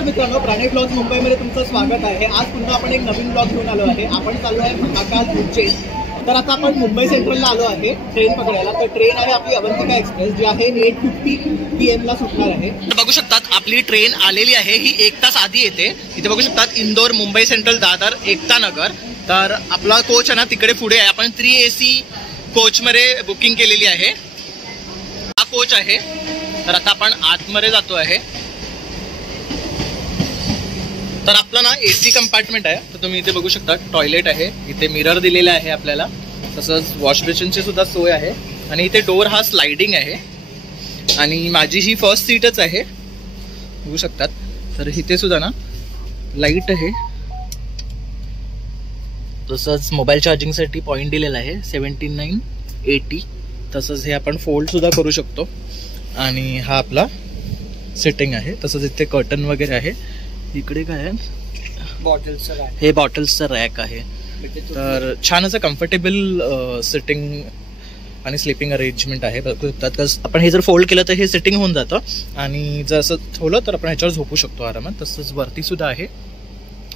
नमस्कार मित्रांनो, प्राणी ब्लॉग्स मुंबईमध्ये तुमचं स्वागत आहे। आज पुन्हा आपण एक नवीन ब्लॉग घेऊन आलो आहे। आपण चाललो आहे महाकाल उज्जैन। तर आता आपण मुंबई सेंट्रलला आलो आहे ट्रेन पकडायला। तर ट्रेन आहे आपली अवंतिका एक्सप्रेस, जी आहे 8:50 PM ला सुटणार आहे। बघू शकतात आपली ट्रेन आलेली आहे। ही 1 तास आधी येते। इथे बघू शकतात इंदोर, मुंबई सेंट्रल, दादर, एकता नगर। तर आपला कोच आहे ना तिकडे पुढे आहे। आपण 3 AC कोच मध्ये बुकिंग केलेली आहे। हा कोच आहे। तर आता आपण आतमध्ये जातो आहे। तर आपला ना AC कंपार्टमेंट आहे। तर तुम्ही इथे बघू शकता टॉयलेट आहे, इथे मिरर दिलेला आहे आपल्याला, तसंच वॉश बेसिनची सुद्धा सोय आहे। आणि इथे डोर हा स्लाइडिंग आहे। आणि माझी ही फर्स्ट सीटच आहे, बघू शकतात। तर इथे सुद्धा ना लाईट आहे, तसंच मोबाईल चार्जिंगसाठी पॉईंट दिलेला आहे 7980। तसंच हे आपण फोल्ड सुद्धा करू शकतो। आणि हा आपला सिटिंग आहे। तसंच इथे कर्टन वगैरे आहे। इकडे काय आहे, बॉटल्सचं रॅक, हे बॉटल्सचं रॅक आहे। तर छान असं कम्फर्टेबल सिटिंग आणि स्लीपिंग अरेंजमेंट आहे। आपण हे जर फोल्ड केलं तर हे सिटिंग होऊन जातं, आणि जर असं ठेवलं तर आपण ह्याच्यावर झोपू शकतो आरामात। तसंच वरती सुद्धा आहे।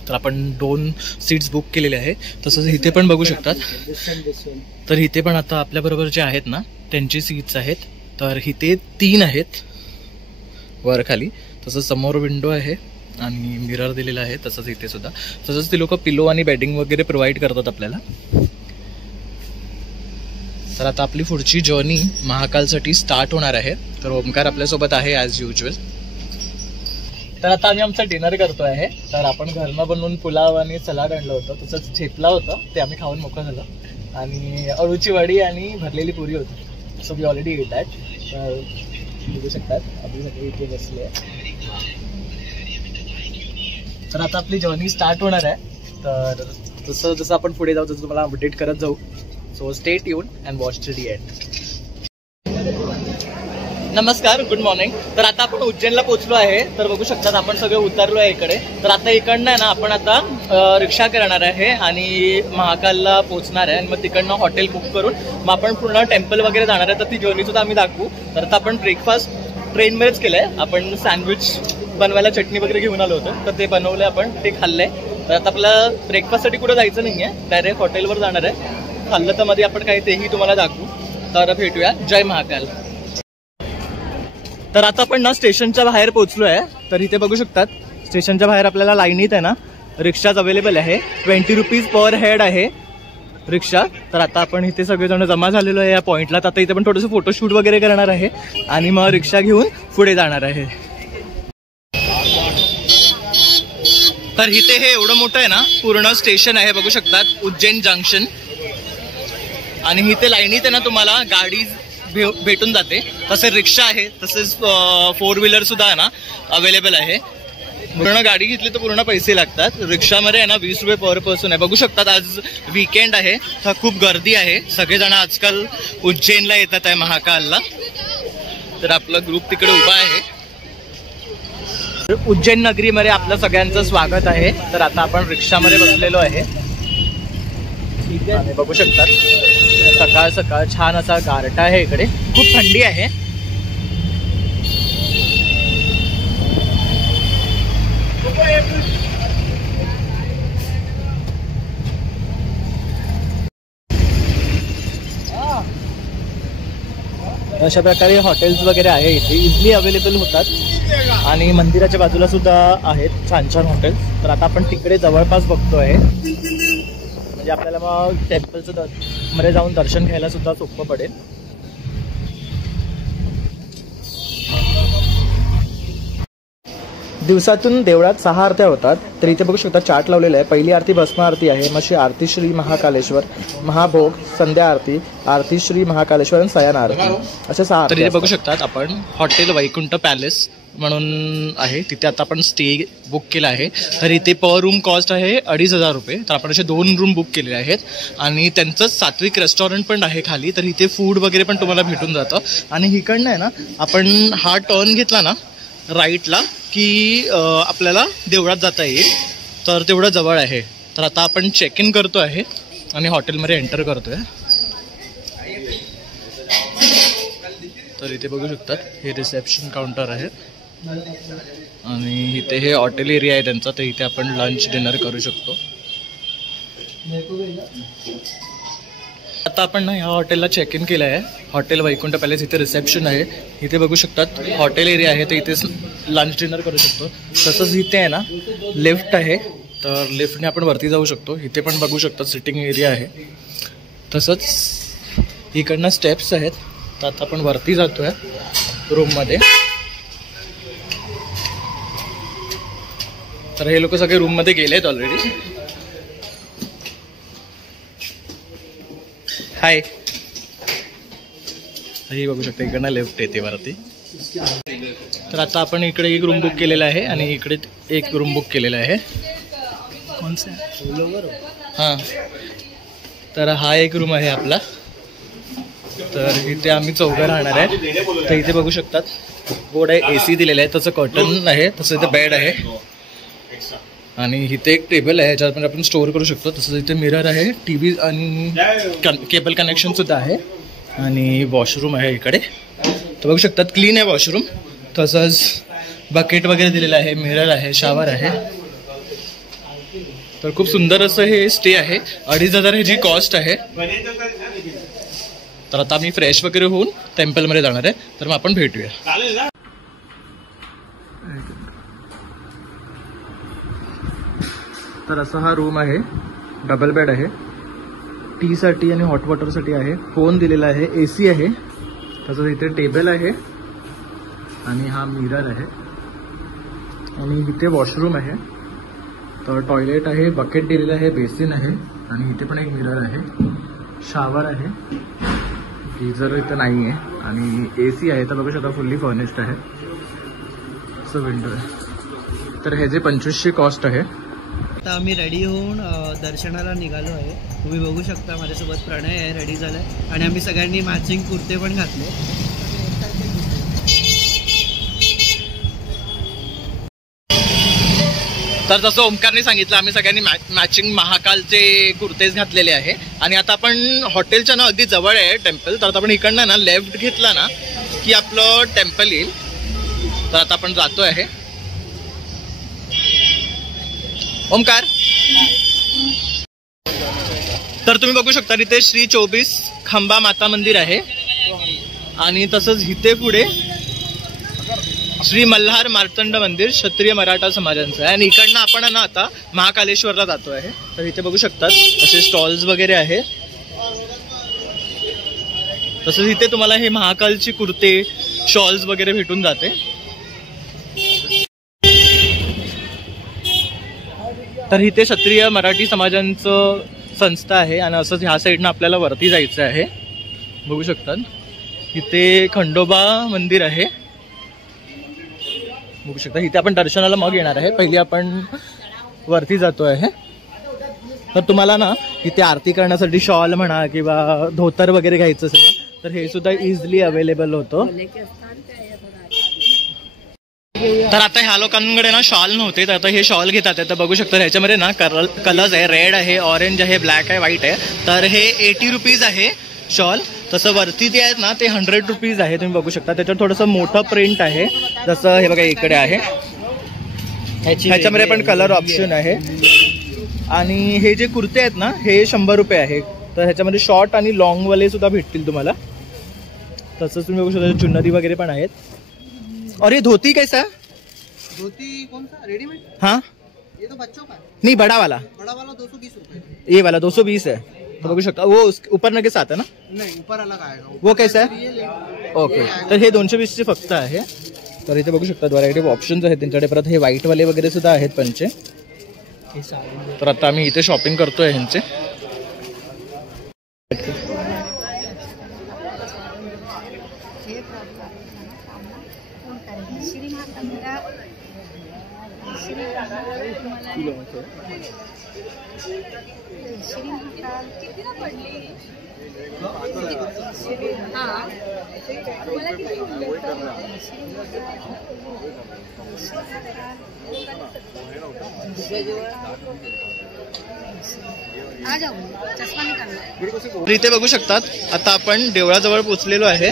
तर आपण 2 सीट्स बुक केलेले आहे। तसंच इथे पण बघू शकतात। तर इथे पण आता आपल्याबरोबर जे आहेत ना त्यांची सीट्स आहेत। तर इथे 3 आहेत वर खाली। तसंच समोर विंडो आहे आणि मिरर दिलेला आहे। तसंच इथे सुद्धा, तसंच ते लोक पिलो आणि बेडिंग वगैरे प्रोव्हाइड करतात आपल्याला। तर आता आपली पुढची जर्नी महाकालसाठी स्टार्ट होणार आहे। तर ओमकार आपल्यासोबत आहे ॲज युजल। तर आता आम्ही आमचा डिनर करतो आहे। तर आपण घरनं बनवून पुलाव आणि सलाड आणलं होतं, तसंच ठेपला होतं, ते आम्ही खाऊन मोकळं झालं। आणि अळूची वडी आणि भरलेली पुरी होती। So we already ate that. तर बघू शकतात आपली सगळे इथे बसले आहे। तर आता आपली जर्नी स्टार्ट होणार आहे। तर जसं जसं आपण पुढे जाऊ तसं तुम्हाला अपडेट करत जाऊ। So stay tune and watch till the end. नमस्कार, गुड मॉर्निंग। तर आता आपण उज्जैनला पोहोचलो आहे। तर बघू शकतात आपण सगळे उतरलो आहे इकडे। तर आता इकडनं आहे ना आपण आता रिक्षा करणार आहे आणि महाकालला पोहोचणार आहे। आणि मग तिकडनं हॉटेल बुक करून मग आपण पूर्ण टेम्पल वगैरे जाणार आहे। तर ती जर्नी सुद्धा आम्ही दाखवू। तर आता आपण ब्रेकफास्ट ट्रेनमध्येच केलंय। आपण सँडविच बनवायला चटणी वगैरे घेऊन आलो होतो, तर ते बनवलंय आपण, ते खाल्लंय। तर आता आपल्याला ब्रेकफास्टसाठी कुठं जायचं नाहीये, डायरेक्ट हॉटेलवर जाणार आहे। खाल्लं तर मध्ये आपण काही तेही तुम्हाला दाखवू। तर भेटूया। जय महाकाल। तर आता आपण ना स्टेशनच्या बाहेर पोहोचलो आहे। तर इथे बघू शकतात स्टेशनच्या बाहेर आपल्याला लाईनीत आहे ना रिक्षाज अवेलेबल आहे। 20 रुपीज पर हेड आहे रिक्षा। तर आता आपण इथे सगळेजण जमा झालेलो आहे या पॉईंटला। तर आता इथे पण थोडंसं फोटोशूट वगैरे करणार आहे आणि मग रिक्षा घेऊन पुढे जाणार आहे। तर इथे हे एवढं मोठं आहे ना पूर्ण स्टेशन आहे, बघू शकतात उज्जैन जंक्शन। आणि इथे लाईनीत आहे ना तुम्हाला गाडी भेटून जाते, तसे रिक्षा आहे, तसेच 4 व्हीलर सुद्धा आहे ना अवेलेबल आहे। पूर्ण गाडी घेतली तर पूर्ण पैसे लागतात। रिक्षामध्ये आहे ना 20 रुपये पर पर्सन आहे। बघू शकतात आज वीकेंड आहे, तर खूप गर्दी आहे। सगळेजण आजकाल उज्जैनला येतात आहे महाकालला। तर आपला ग्रुप तिकडे उभा आहे। उज्जैन नगरीमध्ये आपलं सगळ्यांचं स्वागत आहे। तर आता आपण रिक्षामध्ये बसलेलो आहे आणि बघू शकतात सकाळ सकाळ छान असा गारठा आहे इकडे, खूप थंडी आहे। अशा प्रकारे हॉटेल्स वगैरे आहे इथे, इझिली अवेलेबल होतात। आणि मंदिराच्या बाजूला सुद्धा आहेत छान छान हॉटेल्स। तर आता आपण तिकडे जवळपास बघतोय, म्हणजे आपल्याला मग टेम्पलचं मध्ये जाऊन दर्शन घ्यायला सुद्धा सोपं पडेल। दिवसातून देवळात 6 आरत्या होतात। तर इथे बघू शकता चार्ट लावलेला आहे। पहिली आरती भस्म आरती आहे, मग आरती श्री महाकालेश्वर, महाभोग, संध्या आरती, आरती श्री महाकालेश्वर आणि सयान आरती, अशा 6 आरती। बघू शकतात आपण हॉटेल वैकुंठ पॅलेस म्हणून आहे, तिथे आता आपण स्टे बुक केला आहे। तर इथे पर रूम कॉस्ट आहे 2500 रुपये। तर आपण असे 2 रूम बुक केलेले आहेत आणि त्यांचं सात्विक रेस्टॉरंट पण आहे खाली। तर इथे फूड वगैरे पण तुम्हाला भेटून जातं। आणि इकडनं आहे ना आपण हा टर्न घेतला ना राईटला की आपल्याला देवळात जाता येईल। तर तेवढं जवळ आहे। तर आता आपण चेक इन करतो आहे आणि हॉटेलमध्ये एंटर करतोय। तर इथे बघू शकतात हे रिसेप्शन काउंटर आहे। आणि इथे हे हॉटेल एरिया आहे त्यांचा, तर इथे आपण लंच डिनर करू शकतो. आता आपण ना ह्या हॉटेलला चेक इन केलं आहे. Hotel Vaikunth palace. इथे रिसेप्शन आहे. इथे बघू शकतात हॉटेल एरिया आहे, तर इथे लंच डिनर करू शकतो. तसंच इथे आहे ना लिफ्ट आहे, तर लिफ्टने आपण वरती जाऊ शकतो. इथे पण बघू शकतात सिटिंग एरिया आहे. तसंच इकडनं स्टेप्स आहेत. तर आता आपण वरती जातोय रूममध्ये. तर हे लोक सगळे रूममध्ये गेले आहेत ऑलरेडी. हाय. हे बघू शकता इकडनं लेफ्ट येते वरती. तर आता आपण इकडे एक रूम बुक केलेला आहे आणि इकडे एक रूम बुक केलेला आहे. कोणसा? हां. तर हा एक रूम आहे आपला. तर इथे आम्ही चौघं राहणार आहे. तर इथे बघू शकतात बोर्ड आहे, AC दिलेलं आहे, तसं कर्टन आहे, तसं इथे बेड आहे आणि इथे एक टेबल आहे ज्याच्यावर आपण स्टोअर करू शकतो. तसंच इथे मिरर आहे, TV आणि केबल कनेक्शन सुद्धा आहे आणि वॉशरूम आहे इकडे. तर बघू शकतात क्लीन आहे वॉशरूम. तसंच बकेट वगैरे दिलेलं आहे, मिरर आहे, शॉवर आहे. तर खूप सुंदर असं हे स्टे आहे. 2,500 ह्याची कॉस्ट आहे. तर आता मी फ्रेश वगैरे होऊन टेम्पलमध्ये जाणार आहे, तर मग आपण भेटूया. तर असा हा रूम आहे. डबल बेड आहे. टीसाठी आणि हॉट वॉटरसाठी आहे. फोन दिलेला आहे, AC आहे. तसंच इथे टेबल आहे आणि हा मिरर आहे आणि इथे वॉशरूम आहे. तर टॉयलेट आहे, बकेट दिलेलं आहे, बेसिन आहे आणि इथे पण एक मिरर आहे, शॉवर आहे, गीझर इथं नाही आहे आणि AC आहे. तर बघू शकता फुल्ली फर्निश्ड आहे. असं विंडो आहे. तर ह्याचे 2500 कॉस्ट आहे. आता आम्ही रेडी होऊन दर्शनाला निघालो आहे. तुम्ही बघू शकता माझ्यासोबत प्रणय आहे, रेडी झालाय आणि आम्ही सगळ्यांनी मॅचिंग कुर्ते पण घातले. तर जसं ओमकारने सांगितलं आम्ही सगळ्यांनी मॅचिंग महाकालचे कुर्तेज घातलेले आहे. आणि आता आपण हॉटेलच्या ना अगदी जवळ आहे टेम्पल. तर आता आपण इकडनं ना लेफ्ट घेतला ना की आपलं टेम्पल येईल. तर आता आपण जातो आहे. ओमकार. तर तुम्ही बघू शकता इथे श्री 24 खंबा माता मंदिर आहे आणि तसंच इथे पुढे श्री मल्हार मार्तंड मंदिर क्षत्रिय मराठा समाजांचं आहे. आणि इकडनं आपण ना आता महाकालेश्वरला जातो आहे. तर इथे बघू शकतात असे स्टॉल्स वगैरे आहे. तसंच इथे तुम्हाला हे महाकालची कुर्ते, शॉल्स वगैरे भेटून जाते. तर इथे क्षत्रिय मराठी समाजांचं संस्था आहे आणि असंच ह्या साईडनं आपल्याला वरती जायचं आहे. बघू शकतात इथे खंडोबा मंदिर आहे. बघू शकता इथे आपण दर्शनाला मग येणार आहे. पहिली आपण वरती जातो आहे. तर तुम्हाला ना इथे आरती करण्यासाठी शॉल म्हणा किंवा धोतर वगैरे घ्यायचं असेल ना तर हे सुद्धा इझिली अवेलेबल होतं. तर आता ह्या लोकांकडे ना शॉल नव्हते, तर आता हे शॉल घेतात. तर बघू शकता ह्याच्यामध्ये ना कलर्स आहे, रेड आहे, ऑरेंज आहे, ब्लॅक आहे, व्हाईट आहे. तर हे 80 रुपीज आहे शॉल. तसं वरती ते आहेत ना ते 100 रुपीज आहे. तुम्ही बघू शकता त्याच्यावर थोडंसं मोठं प्रिंट आहे. जसं हे बघा इकडे आहे, ह्याच्यामध्ये पण कलर ऑप्शन आहे. आणि हे जे कुर्ते आहेत ना हे 100 रुपये आहे. तर ह्याच्यामध्ये शॉर्ट आणि लॉंग वाले सुद्धा भेटतील तुम्हाला. तसंच तुम्ही बघू शकता चुन्नरी वगैरे पण आहेत. और ये धोती कैसा? धोती कौन सा रेडीमेड? हाँ ये तो बच्चों का है. नहीं बड़ा वाला 220 रुपए. ये वाला 220 है. तो बघू शकता वो ऊपर न के साथ है ना? नहीं ऊपर अलग आएगा. वो कैसा है? ओके. तर हे 220 चे फक्त आहे. तर इथे बघू शकता व्हरायटी ऑफ ऑप्शन्स आहेत त्यांच्याकडे. परत हे व्हाईट वाले वगैरे सुद्धा आहेत पंचे. तर आता आम्ही इथे शॉपिंग करतोय ह्यांचे. इथे बघू शकतात आता आपण देवळाजवळ पोहोचलेलो आहे.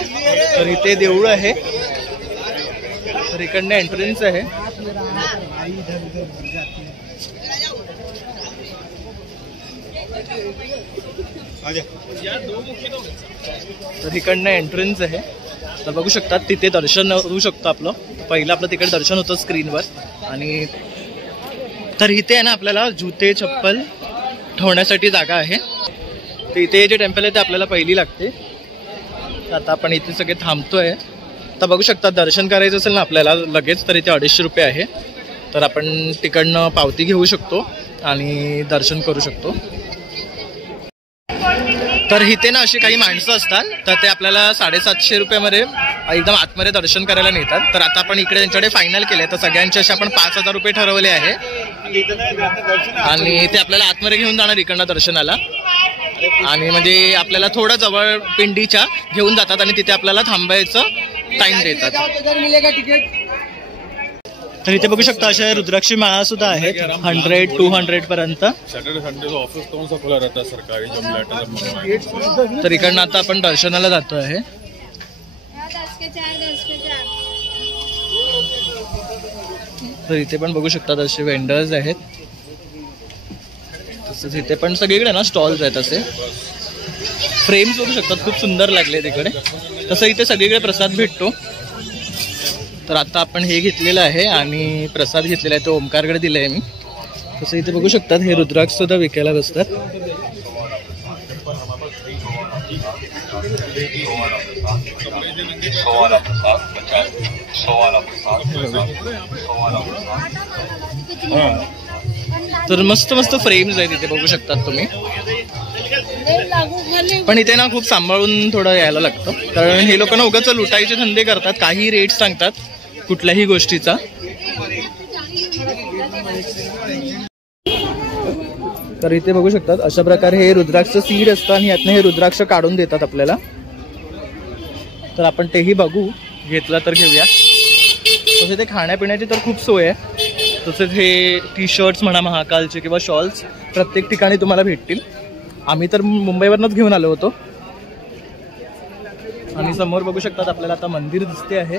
तर इथे देऊळ आहे. तर इकडनं एंट्रन्स आहे. इधर उधर भर जाती है। तर इकडनं एंट्रन्स आहे, तर बघू शकतात तिथे दर्शन होऊ शकतं आपलं. पहिलं आपलं तिकडे दर्शन होतं स्क्रीनवर. आणि तर इथे आहे ना आपल्याला जुते चप्पल ठेवण्यासाठी जागा आहे. तर इथे जे टेम्पल आहे ते आपल्याला पहिली लागते. तर आता आपण इथे सगळे थांबतोय. तर बघू शकता दर्शन करायचं असेल ना आपल्याला लगेच तर इथे 250 रुपये आहे. तर आपण तिकडनं पावती घेऊ शकतो आणि दर्शन करू शकतो. तर इथे ना अशी काही माणसं असतात तर ते आपल्याला 750 रुपयामध्ये एकदम आतमध्ये दर्शन करायला नेतात. तर आता आपण इकडे त्यांच्याकडे फायनल केले, तर सगळ्यांचे असे आपण 5000 रुपये ठरवले आहे आणि ते आपल्याला आतमध्ये घेऊन जाणार इकडनं दर्शनाला. आणि म्हणजे आपल्याला थोडं जवळ पिंडीच्या घेऊन जातात आणि तिथे आपल्याला थांबायचं टाइम देतात. तर इथे बघू शकता अशा रुद्राक्षी माळा सुद्धा आहेत 100-200 पर्यंत. सैटरडे संडे तो ऑफिस कौन सा खुला रहता है सरकारी जब लेटर. तर इकडनं आता आपण दर्शनाला जातो आहे. तर इथे पण बघू शकतात असे वेंडर्स आहेत. तसंच इथे पण सगळीकडे ना स्टॉल्स आहेत असे. फ्रेम्स बघू शकतात खूप सुंदर लागले तिकडे. तसं इथे सगळीकडे प्रसाद भेटतो. तर आता आपण हे घेतलेलं आहे आणि प्रसाद घेतलेला आहे तो ओमकारकडे दिला आहे मी. तसं इथे बघू शकतात हे रुद्राक्ष सुद्धा विकायला बसतात. तर मस्त मस्त फ्रेम्स आहेत इथे बघू शकतात तुम्ही. पण इथे ना खूप सांभाळून थोडं यायला लागतं, कारण हे लोक ना उगाच लुटायचे धंदे करतात. काही रेट सांगतात कुठल्याही गोष्टीचा. तर इथे बघू शकतात अशा प्रकारे हे रुद्राक्ष सीड असतं आणि यातनं हे रुद्राक्ष काढून देतात आपल्याला. तर आपण तेही बघू, घेतला तर घेऊया. तसे ते खाण्यापिण्याची तर खूप सोय आहे. तसेच हे टी शर्ट्स म्हणा महाकालचे किंवा शॉल्स प्रत्येक ठिकाणी तुम्हाला भेटतील. आम्ही तर मुंबईवरनंच घेऊन आलो होतो. आणि समोर बघू शकतात आपल्याला आता मंदिर दिसते आहे.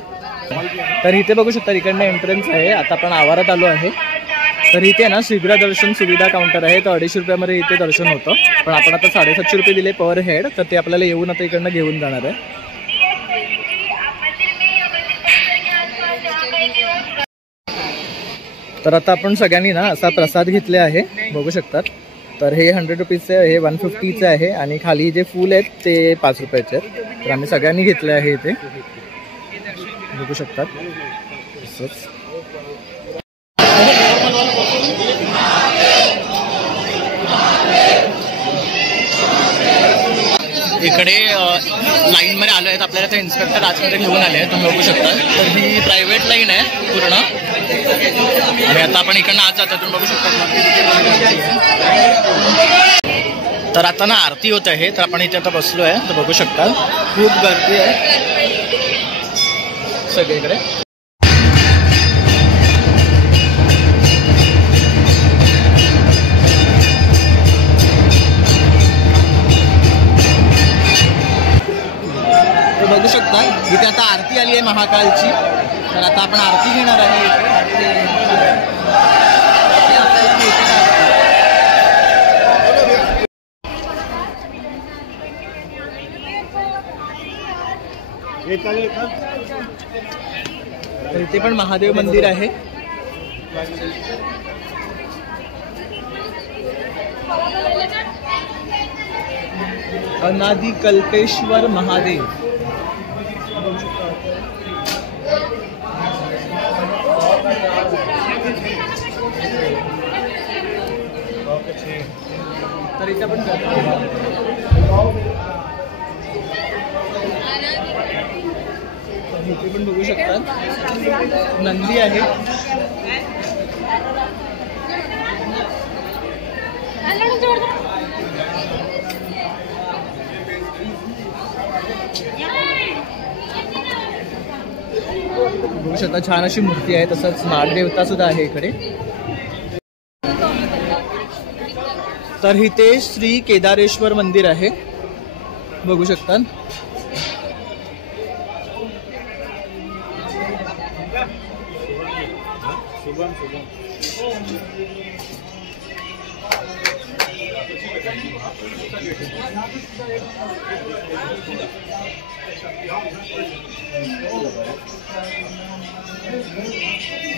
तर इथे बघू शकता इकडनं एंट्रन्स आहे. आता आपण आवारात आलो आहे. तर इथे ना शीघ्र दर्शन सुविधा काउंटर आहे. तर 250 रुपयामध्ये इथे दर्शन होतं. पण आपण आता 750 रुपये दिले पर हेड. तर ते आपल्याला येऊन आता इकडनं घेऊन जाणार आहे. तर आता आपण सगळ्यांनी ना असा प्रसाद घेतले आहे बघू शकतात. तर हे 100 रुपीजचे आहे, हे 150चे आहे आणि खाली जे फूल आहेत ते 5 रुपयाचे आहेत. तर आम्ही सगळ्यांनी घेतले आहे इथे बघू शकतात. इकडे लाईन मध्ये आलो आहेत आपल्याला ते इन्स्पेक्टर आतमध्ये घेऊन आले आहेत तुम्ही बघू शकता. तर ही प्रायव्हेट लाईन आहे पूर्ण आणि आता आपण इकडनं आत जातो तुम्ही बघू शकता. तर आता ना आरती होत आहे. तर आपण इथे आता बसलो आहे. तर बघू शकता खूप गर्दी आहे सगळीकडे. बघू शकता इथे आता आरती आली आहे महाकालची. तर आता आपण आरती घेणार आहे. तर इथे पण महादेव मंदिर आहे. अनादि कल्पेश्वर महादेव. तर इथे पण इथे पण बघू शकता नंदी आहे. बघू शकता छान अशी मूर्ती आहे. तसंच नागदेवता सुद्धा आहे इकडे. तर इथे श्री केदारेश्वर मंदिर आहे बघू शकता. शुभम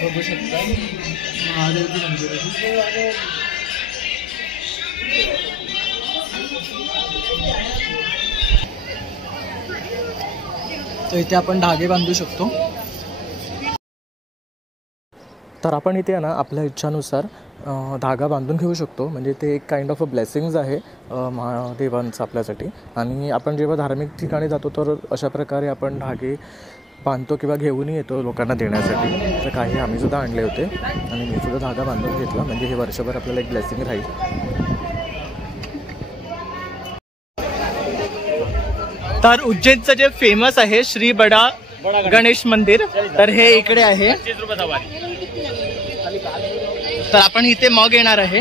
बघू शकता महादेवची मंदिर आहे. तर इथे आपण धागे बांधू शकतो. तर आपण इथे ना आपल्या इच्छानुसार धागा बांधून घेऊ शकतो. म्हणजे ते एक काइंड ऑफ अ ब्लेसिंग्ज आहे महादेवांचं आपल्यासाठी. आणि आपण जेव्हा धार्मिक ठिकाणी जातो तर अशा प्रकारे आपण धागे बांधतो किंवा घेऊनही येतो लोकांना देण्यासाठी. तर काही आम्ही सुद्धा आणले होते आणि मी सुद्धा धागा बांधून घेतला. म्हणजे हे वर्षभर आपल्याला एक ब्लेसिंग राहील. तर उज्जैनचं जे फेमस आहे श्री बडा गणेश मंदिर, तर हे इकडे आहे. तर आपण इथे मग येणार आहे.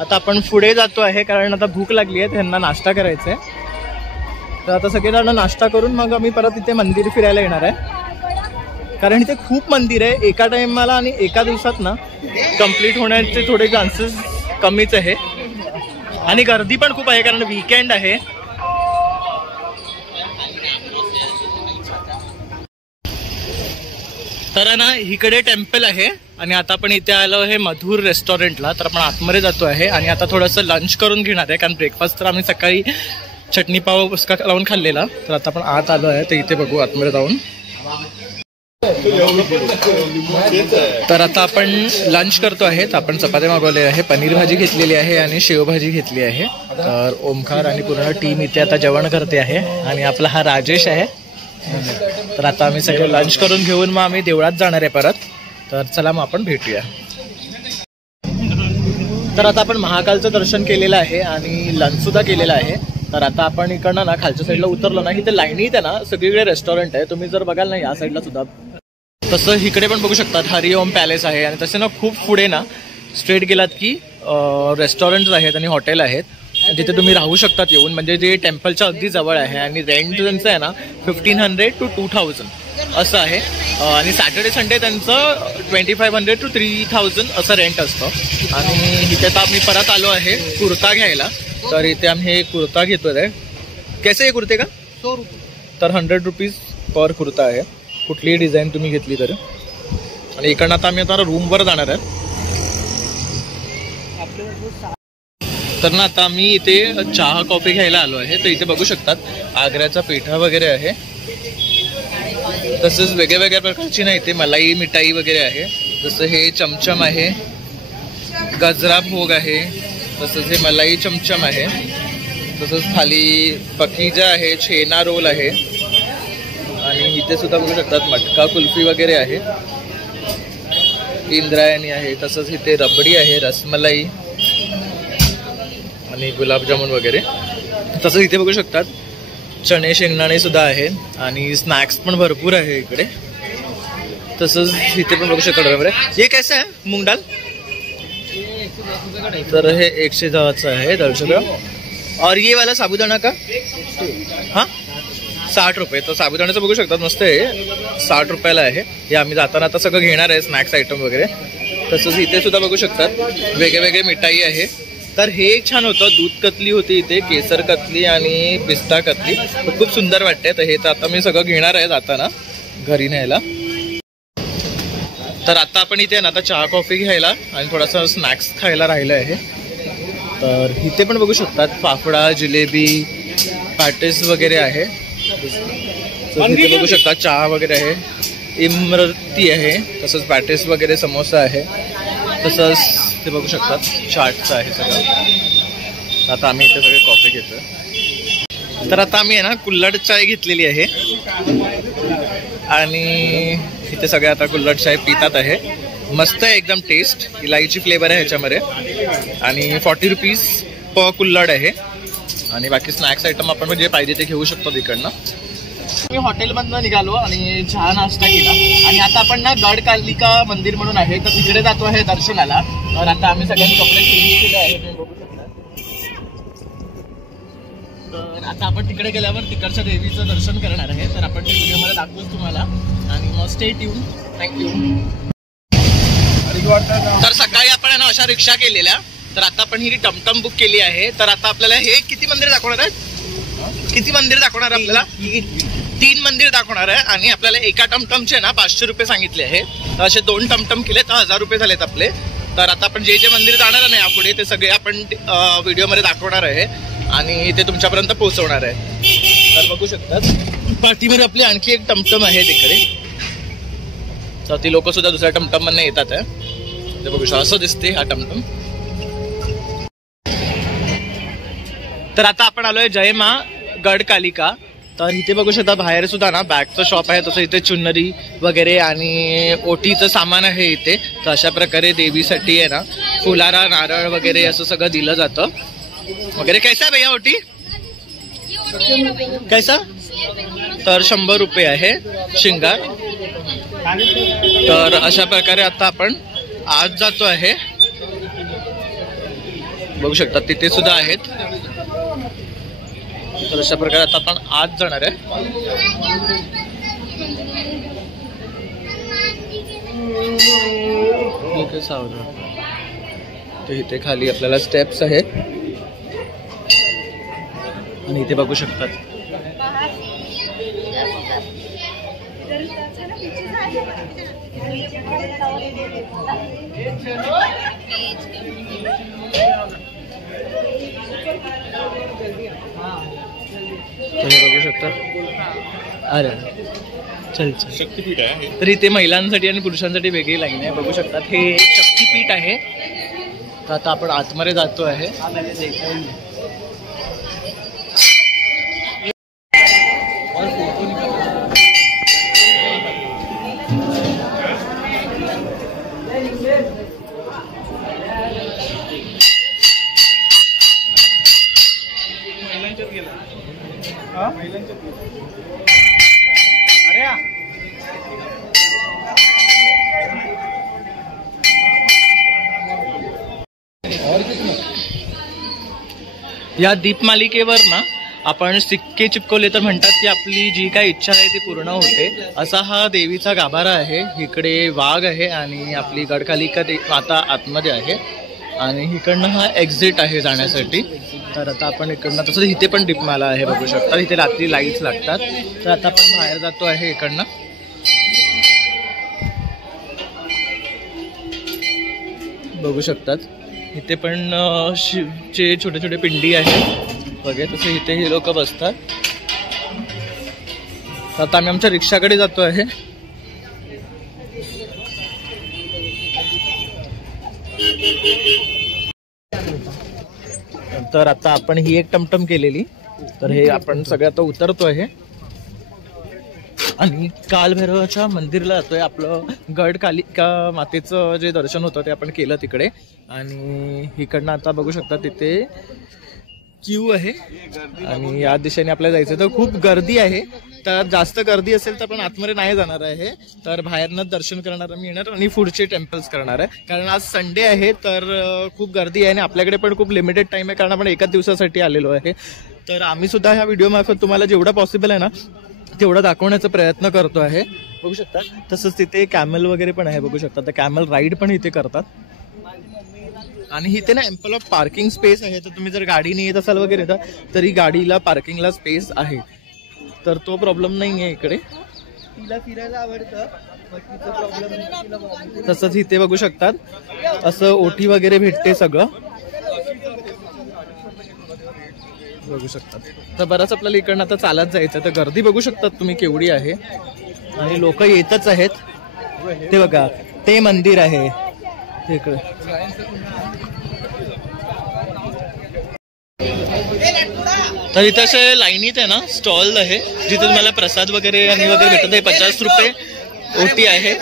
आता आपण पुढे जातो आहे कारण आता भूक लागली आहे, त्यांना नाश्ता करायचा आहे. तर आता सगळेजण नाश्ता करून मग आम्ही परत इथे मंदिर फिरायला येणार आहे. कारण इथे खूप मंदिर आहे एका टाइमाला आणि एका दिवसात ना कंप्लीट होण्याचे थोडे चान्सेस कमीच आहे. आणि गर्दी पण खूप आहे कारण वीकेंड आहे. तर ना इकडे टेम्पल आहे आणि आता आपण इथे आलो आहे मधुर रेस्टॉरंटला. तर आपण आतमध्ये जातो आहे आणि आता थोडंसं लंच करून घेणार आहे कारण ब्रेकफास्ट तर आम्ही सकाळी चटणी पाव उसका लावून खाल्लेला. तर आता आपण आत आलो आहे. तर इथे बघू आतमध्ये जाऊन. तर आता आपण लंच करतो आहे. तर आपण चपाती मागवले आहे, पनीर भाजी घेतलेली आहे आणि शेवभाजी घेतली आहे. तर ओमकार आणि पूर्ण टीम इथे आता जेवण करते आहे. आणि आपला हा राजेश आहे. तर आता आम्ही सगळं लंच करून घेऊन मग आम्ही देवळात जाणार आहे परत. तर चला मग आपण भेटूया. तर आता आपण महाकालचं दर्शन केलेलं आहे आणि लंच सुद्धा केलेलं आहे. तर आता आपण इकडनं ना खालच्या साईडला उतरलो ना, इथे लाईनीत आहे ना सगळीकडे रेस्टॉरंट आहे. तुम्ही जर बघाल ना या साईडला सुद्धा, तसं इकडे पण बघू शकतात. हरिओम पॅलेस आहे आणि तसे ना खूप पुढे ना स्ट्रेट गेलात की रेस्टॉरंट्स आहेत आणि हॉटेल आहेत. तिथे तुम्ही राहू शकतात येऊन. म्हणजे जे टेम्पलच्या अगदी जवळ आहे आणि रेंट त्यांचं आहे ना 1500 to 2000 असं आहे. आणि सॅटर्डे संडे त्यांचं 2500 to 3000 असं रेंट असतं. आणि इथे आता आम्ही परत आलो आहे कुर्ता घ्यायला. तर इथे आम्ही कुर्ता घेतोय. कैसे आहे कुर्ते का? 100 रुपये. तर 100 रुपीज पर कुर्ता आहे, कुठलीही डिझाईन तुम्ही घेतली तर. आणि इकडनं आता आम्ही आता रूमवर जाणार आहे. तर ना आता आम्ही इथे चहा कॉफी घ्यायला आलो आहे. तर इथे बघू शकतात आग्र्याचा पेठा वगैरे आहे. तसंच वेगळ्या वेगळ्या प्रकारची ना इथे मलाई मिठाई वगैरे आहे. जसं हे चमचम आहे, गजरा भोग आहे, तसंच हे मलाई चमचम आहे, तसंच खाली पकीजा आहे, छेना रोल आहे. आणि इथे सुद्धा बघू शकतात मटका कुल्फी वगैरे आहे, इंद्रायणी आहे. तसंच इथे रबडी आहे, रसमलाई आणि गुलाबजामुन वगैरे. तसंच इथे बघू शकतात चणे शेंगदाणे सुद्धा आहे आणि स्नॅक्स पण भरपूर आहे इकडे. तसंच इथे पण बघू शकतात बरोबर. हे कैसा आहे मूंग डाल? तर हे 110 आहे 150 ग्राम. और ये वाला साबुदाणा का? हां 60 रुपये. तर साबुदाण्याचं बघू शकतात मस्त आहे, 60 रुपयाला आहे. हे आम्ही जाताना आता सगळं घेणार आहे स्नॅक्स आयटम वगैरे. तसंच इथे सुद्धा बघू शकतात वेगळे वेगळे मिठाई आहे. तर हे एक छान होतं, दूध कतली होती इथे, केसर कतली आणि पिस्ता कतली. खूप सुंदर वाटते. तर हे तर आता मी सगळं घेणार आहे जाताना घरी न्यायला. तर आता आपण इथे ना आता चहा कॉफी घ्यायला आणि थोडासा स्नॅक्स खायला राहिलं आहे. तर इथे पण बघू शकतात फाफडा, जिलेबी, पॅटिस वगैरे आहे. इथे बघू शकता चहा वगैरे आहे, इमरती आहे, तसंच पॅटिस वगैरे, समोसा आहे. तसंच ते बघू शकतात चाटचं आहे सगळं. आता आम्ही इथे सगळे कॉफी घेतो. तर आता आम्ही आहे ना कुल्हड चाय घेतलेली आहे आणि इथे सगळे आता कुल्हड चाय पितात आहे. मस्त आहे एकदम, टेस्ट इलायची फ्लेवर आहे ह्याच्यामध्ये. आणि 40 रुपीज पर कुल्हड आहे. आणि बाकी स्नॅक्स आयटम आपण म्हणजे पाहिजे ते घेऊ शकतो तिकडनं. मी हॉटेलमधनं निघालो आणि चहा नाश्ता केला आणि आता आपण ना गडकालिका मंदिर म्हणून आहे तर तिकडे जातो आहे दर्शनाला. तर आता आम्ही सगळ्यांनी कपडे चेंज केले आहेत. तर आता आपण तिकडे गेल्यावर तिकडच्या देवीचं दर्शन करणार आहे. तर आपण ते व्हिडिओमध्ये दाखवूच तुम्हाला. आणि मग स्टे ट्यून. थँक्यू. तर सकाळी आपण ना अशा रिक्षा केलेल्या, तर आता आपण ही टमटम बुक केली आहे. तर आता आपल्याला हे किती मंदिर दाखवणार आहेत? किती मंदिर दाखवणार आहे आपल्याला? 3 मंदिर दाखवणार आहे. आणि आपल्याला एका टमटमचे ना 500 रुपये सांगितले आहे. तर असे 2 टमटम केले तर 1000 रुपये झालेत आपले. तर आता आपण जे जे मंदिर जाणार नाही यापुढे ते सगळे आपण व्हिडिओमध्ये दाखवणार आहे आणि ते तुमच्यापर्यंत पोहोचवणार आहे. तर बघू शकतात पाठीमध्ये आपली आणखी एक टमटम आहे तिकडे. तर ती लोक सुद्धा दुसऱ्या टमटम मधनं येतात आहे. ते बघू शकता असं दिसते हा टमटम. तर आता आपण आलोय जय मा गडकालिका. तर इथे बघू शकता बाहेर सुद्धा ना बॅगचं शॉप आहे. तसं इथे चुन्नरी वगैरे आणि ओटीचं सामान आहे इथे. तर अशा प्रकारे देवीसाठी आहे ना फुलारा नारळ वगैरे असं सगळं दिलं जातं वगैरे. कैसा भैया ओटी कैसा? तर 100 रुपये आहे शिंगार. तर अशा प्रकारे आता आपण आज जातो आहे. बघू शकता तिथे सुद्धा आहेत. तर अशा प्रकारे आता आपण आज जाणार आहे. तर इथे खाली आपल्याला स्टेप्स आहेत आणि इथे बघू शकतात तुम्ही बघू शकता. अरे चल चल शक्तीपीठ आहे. तर इथे महिलांसाठी आणि पुरुषांसाठी वेगळी लाईन आहे. बघू शकतात हे शक्तीपीठ आहे. तर आता आपण आतमध्ये जातो आहे. या दीपमालिकेवर ना आपण सिक्के चिपकवले तर म्हणतात की आपली जी काही इच्छा आहे ती पूर्ण होते. असा हा देवीचा गाभारा आहे. इकडे वाघ आहे आणि आपली गडकालिका माता आतमध्ये आहे आणि इकडनं हा एक्झिट आहे जाण्यासाठी. तर आता आपण इकडनं तसं इथे पण दीपमाला आहे बघू शकता. इथे रात्री लाईट्स लागतात. तर आता आपण बाहेर जातो आहे इकडनं. बघू शकतात इथे पण शिवचे छोटे छोटे पिंडी आहेत वगैरे. तसं इथे हे लोक बसतात. आता आम्ही आमच्या रिक्षाकडे जातो आहे. तर आता आपण ही एक टमटम केलेली. तर हे आपण सगळं आता उतरतो आहे आणि कालभैरवाच्या मंदिरला जातोय. आपलं गडकालिका मातेचं जे दर्शन होतं ते आपण केलं तिकडे. आणि इकडनं आता बघू शकता तिथे क्यू आहे आणि या दिशेने आपल्याला जायचं. तर खूप गर्दी आहे. तर जास्त गर्दी असेल तर आपण आतमध्ये नाही जाणार आहे. तर बाहेरनंच दर्शन करणार आम्ही येणार आणि पुढचे टेम्पल्स करणार आहे. कारण आज संडे आहे तर खूप गर्दी आहे आणि आपल्याकडे पण खूप लिमिटेड टाइम आहे कारण आपण एकाच दिवसासाठी आलेलो आहे. तर आम्ही सुद्धा ह्या व्हिडिओ मार्फत तुम्हाला जेवढं पॉसिबल आहे ना तेवढं दाखवण्याचा प्रयत्न करतो आहे. बघू शकता तसंच तिथे कॅमल वगैरे पण आहे. बघू शकता तर कॅमल राईड पण इथे करतात. आणि इथे ना एम्पल ऑफ पार्किंग स्पेस आहे. तर तुम्ही जर गाडीने येत असाल वगैरे तरी गाडीला पार्किंगला स्पेस आहे. तर तो प्रॉब्लेम नाही आहे इकडे. तिला फिरायला आवडतं. तसंच इथे बघू शकतात असं ओटी वगैरे भेटते सगळं बघू शकतात. तर बरंच आपल्याला इकडनं आता चालत जायचं. तर गर्दी बघू शकतात तुम्ही केवढी आहे आणि लोक येतच आहेत. ते बघा ते मंदिर आहे इकडे. तर इथे असे लाईनीत आहे ना स्टॉल आहे जिथे तुम्हाला प्रसाद वगैरे आणि वगैरे भेटत आहे. 50 रुपये ओटी आहे.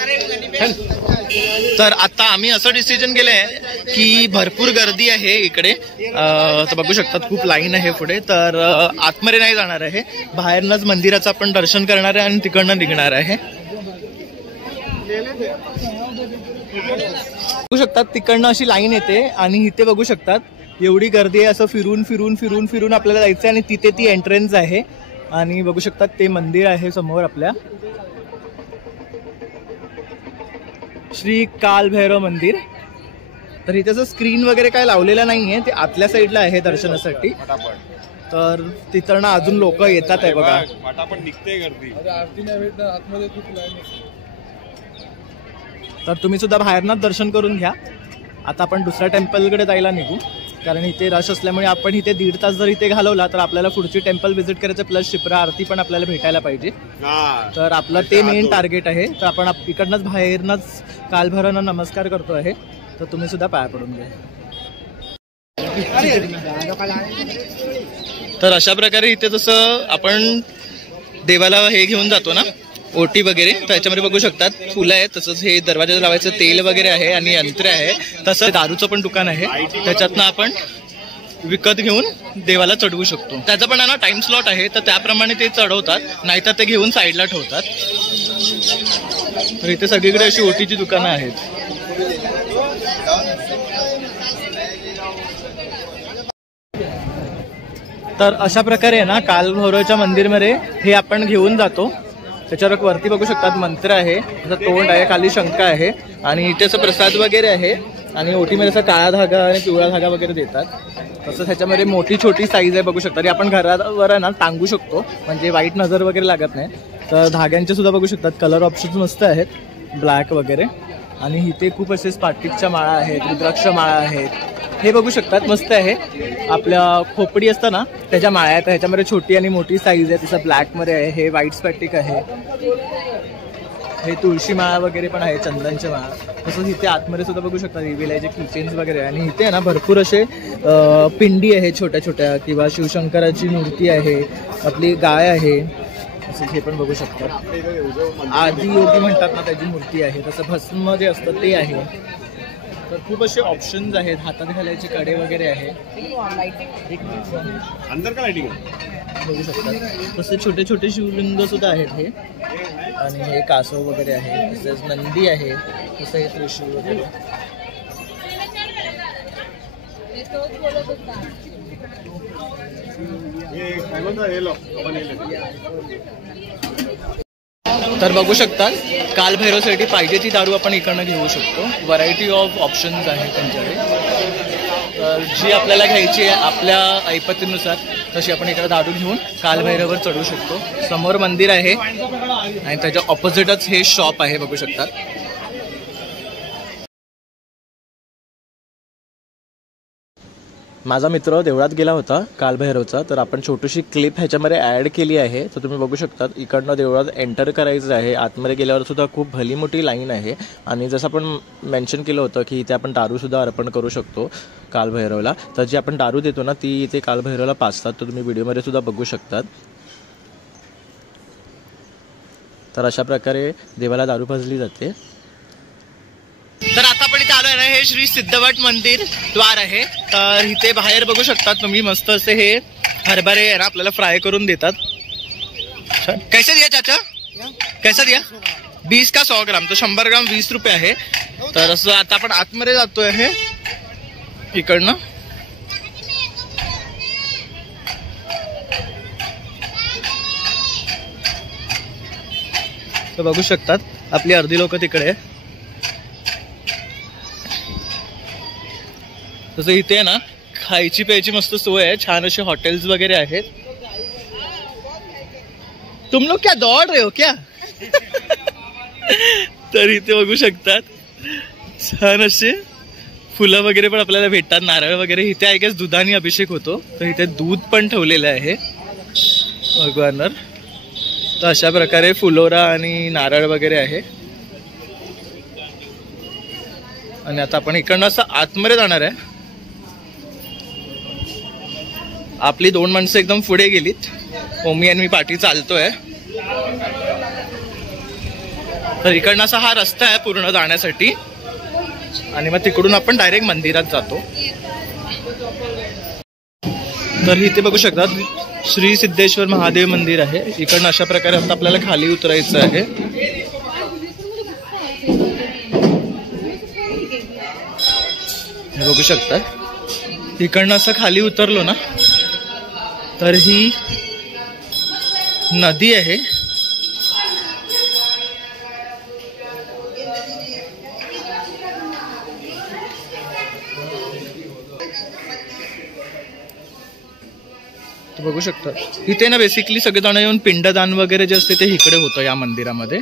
तर आता आम्ही असं डिसिजन केलं आहे की भरपूर गर्दी आहे इकडे. तर बघू शकतात खूप लाईन आहे पुढे. तर आतमध्ये नाही जाणार आहे. बाहेरनंच मंदिराचं आपण दर्शन करणार आहे आणि तिकडनं निघणार आहे. बघू शकतात तिकडनं अशी लाईन येते आणि इथे बघू शकतात एवढी गर्दी आहे. असं फिरून फिरून फिरून फिरून आपल्याला जायचं आहे आणि तिथे ती एंट्रन्स आहे. आणि बघू शकतात ते मंदिर आहे समोर आपल्या. श्री काल भैरव मंदिर. तर इथे स्क्रीन वगैरे काय लावलेलं नाहीये, ते आतल्या साईडला आहे दर्शनासाठी. तर तिथं अजून लोक येतात आहे बघा. तर तुम्ही सुद्धा बाहेरनच दर्शन करून घ्या. आता आपण दुसऱ्या टेम्पलकडे जायला निघू, कारण इथे रश असल्यामुळे आपण इथे 1.5 तास जर इथे घालवला तर आपल्याला पुढची टेम्पल व्हिजिट करायचं, प्लस शिप्रा आरती पण आपल्याला भेटायला पाहिजे. तर आपलं ते मेन टार्गेट आहे. तर आपण इकडनंच बाहेरनच कालभैरवांना नमस्कार करतो आहे. तर तुम्ही सुद्धा पाया पडून घ्या. तर अशा प्रकारे इथे जसं आपण देवाला हे घेऊन जातो ना, ओटी वगैरे, त्याच्यामध्ये बघू शकतात फुलं आहेत. तसंच हे दरवाजाला लावायचं तेल वगैरे आहे आणि यंत्र आहे. तसं दारूचं पण दुकान आहे, त्याच्यातनं आपण विकत घेऊन देवाला चढवू शकतो. त्याचा पण ना टाइम स्लॉट आहे, तर त्याप्रमाणे ते चढवतात, नाहीतर ते घेऊन साईडला ठेवतात. तर इथे सगळीकडे अशी ओटीची दुकानं आहेत. तर अशा प्रकारे आहे ना कालभैरवच्या मंदिरमध्ये हे आपण घेऊन जातो. त्याच्यावर वरती बघू शकतात मंत्र आहे, असं तोंड आहे, खाली शंख आहे आणि इथे असं प्रसाद वगैरे आहे. आणि ओटीमध्ये असा काळा धागा आणि पिवळा धागा वगैरे देतात. तसंच ह्याच्यामध्ये मोठी छोटी साईज आहे बघू शकता. आपण घरावर आहे ना टांगू शकतो, म्हणजे वाईट नजर वगैरे लागत नाही. तर धाग्यांचे सुद्धा बघू शकतात, कलर ऑप्शन्स मस्त आहेत, ब्लॅक वगैरे. आणि इथे खूप असे स्फटिकच्या माळा आहेत, रुद्राक्ष माळा आहेत, हे बघू शकतात, मस्त आहे. आपल्या खोपडी असतं ना त्याच्या माळा आहेत, ह्याच्यामध्ये छोटी आणि मोठी साईज आहे. तसं ब्लॅकमध्ये आहे, हे व्हाईट स्फटिक आहे, हे तुळशी माळा वगैरे पण आहे, चंदनच्या माळा. तसंच इथे आतमध्ये सुद्धा बघू शकता विविलाचे किचन्स वगैरे. आणि इथे ना भरपूर असे पिंडी आहे छोट्या छोट्या, किंवा शिवशंकराची मूर्ती आहे, आपली गाय आहे, हे पण बघू शकता. आदि योगी म्हणतात ना त्याची मूर्ती आहे. तसं भस्म जे असतं ते आहे. तर खूप असे ऑप्शन्स आहेत, हातात घालायचे कडे वगैरे आहे, अंदर का लाइटिंग बघू शकतात. तसे छोटे छोटे शिवलिंग सुद्धा आहेत हे. आणि हे कासव वगैरे आहे, तसेच नंदी आहे, तसं हे त्रिशूळ वगैरे. तर बघू शकता कालभैरवसाठी पाहिजे ती दारू आपण इकडनं घेऊ शकतो. व्हरायटी ऑफ ऑप्शन्स आहेत त्यांच्याकडे. तर जी आपल्याला घ्यायची आहे आपल्या ऐपतीनुसार तशी आपण इकडे दारू घेऊन कालभैरववर चढू शकतो. समोर मंदिर आहे आणि त्याच्या ऑपोजिटच हे शॉप आहे बघू शकतात. माझा मित्र देवळात गेला होता कालभैरवचा, तर आपण छोटीशी क्लिप ह्याच्यामध्ये ॲड केली आहे. तर तुम्ही बघू शकता इकडनं देवळात एंटर करायचं आहे. आतमध्ये गेल्यावर सुद्धा खूप भली मोठी लाईन आहे. आणि जसं आपण मेन्शन केलं होतं की इथे आपण दारूसुद्धा अर्पण करू शकतो कालभैरवला. तर जी आपण दारू देतो ना ती इथे कालभैरवला पाजतात, तर तुम्ही व्हिडिओमध्ये सुद्धा बघू शकतात. तर अशा प्रकारे देवाला दारू पाजली जाते. तर आता आपण इथे आलोय ना, हे श्री सिद्धवट मंदिर द्वार आहे. तर इथे बाहेर बघू शकतात तुम्ही मस्त असे हे हरभरे आहे ना आपल्याला फ्राय करून देतात. कैसे दिया चाचा, कैसा दिया? 20 का 100 ग्राम, तो 100 ग्राम 20 रुपये आहे. तर असं आता आपण आतमध्ये जातोय हे इकडनं. तर बघू शकतात आपली अर्धी लोक तिकडे. तसं इथे आहे ना खायची प्यायची मस्त सोय आहे, छान असे हॉटेल्स वगैरे आहेत. तुम लोग क्या दौड़ रहे हो क्या? तर इथे बघू शकतात छान असे फुलं वगैरे पण आपल्याला भेटतात, नारळ वगैरे. इथे आय गेस दुधाने अभिषेक होतो, तर इथे दूध पण ठेवलेलं आहे भगवानवर. तर अशा प्रकारे फुलोरा आणि नारळ वगैरे आहे. आणि आता आपण इकडनं असं आतमध्ये जाणार आहे. आपली 2 माणसं एकदम पुढे गेलीत, ओमी आणि मी पाठी चालतोय. तर इकडनं असा हा रस्ता आहे पूर्ण जाण्यासाठी. आणि मग तिकडून आपण डायरेक्ट मंदिरात जातो. तर इथे बघू शकता श्री सिद्धेश्वर महादेव मंदिर आहे. इकडनं अशा प्रकारे आता आपल्याला खाली उतरायचं आहे. बघू शकता इकडनं असं खाली उतरलो ना तर ही नदी आहे. तर बघू शकता इथे ना बेसिकली सगळेजण येऊन पिंडदान वगैरे जे असते ते इकडे होतं या मंदिरामध्ये.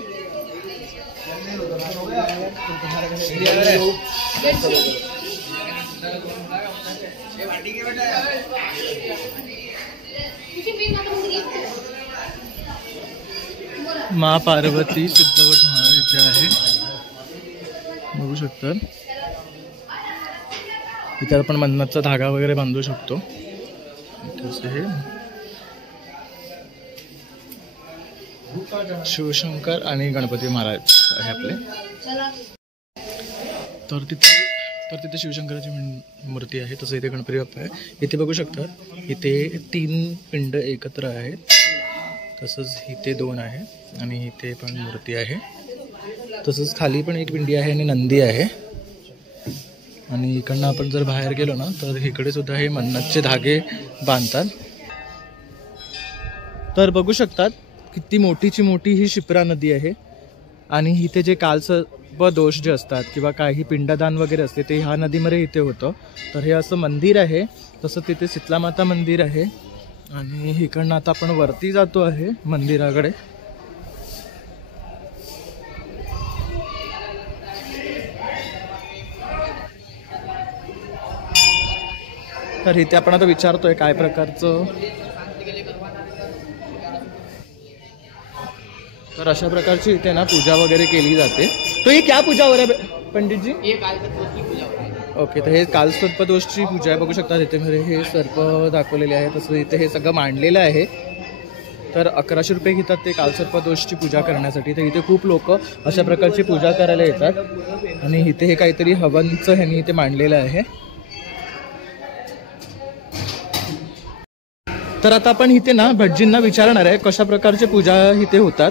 माँ पार्वती सिद्धवट महाराजांचे आहे, बघू शकता. इथे आपण मन्नतचा धागा वगैरे बांधू शकतो. हे शिवशंकर आणि गणपती महाराज आहे आपले. तर तिथे शिवशंकराची मूर्ती आहे, तसं इथे गणपती बाप्पा आहे. इथे बघू शकता इथे 3 पिंड एकत्र आहेत, तसंच इथे 2 आहे आणि इथे पण मूर्ती आहे. तसंच खाली पण एक पिंडी आहे आणि नंदी आहे. आणि इकडनं आपण जर बाहेर गेलो ना तर इकडे सुद्धा हे मन्नतचे धागे बांधतात. तर बघू शकतात किती मोठीची मोठी ही शिप्रा नदी आहे. आणि इथे जे कालसर्प दोष जे असतात किंवा काही पिंडदान वगैरे असते ते ह्या नदीमध्ये इथे होतं. तर हे असं मंदिर आहे. तसं तिथे शीतला माता मंदिर आहे. आणि इकडनं आता आपण वरती जातो आहे मंदिराकडे. तर इथे आपण आता विचारतोय काय प्रकारचं. तर अशा प्रकारची इथे ना पूजा वगैरे केली जाते. तो ये क्या पूजा हो रहा है पंडित जी? ये कालसर्प की पूजा हो रही है. ओके, तर हे कालसर्प दोषची पूजा आहे. बघू शकता इथे हे सर्प दाखवलेले आहे. तसं इथे हे सगळं मांडलेलं आहे. तर 1100 रुपये घेतात ते कालसर्प दोषची पूजा करण्यासाठी. तर इथे खूप लोक अशा प्रकारची पूजा करायला येतात. आणि इथे हे काहीतरी हवनचं ह्यांनी इथे मांडलेलं आहे. तर आता आपण इथे ना भटजींना विचारणार आहे कशा प्रकारचे पूजा इथे होतात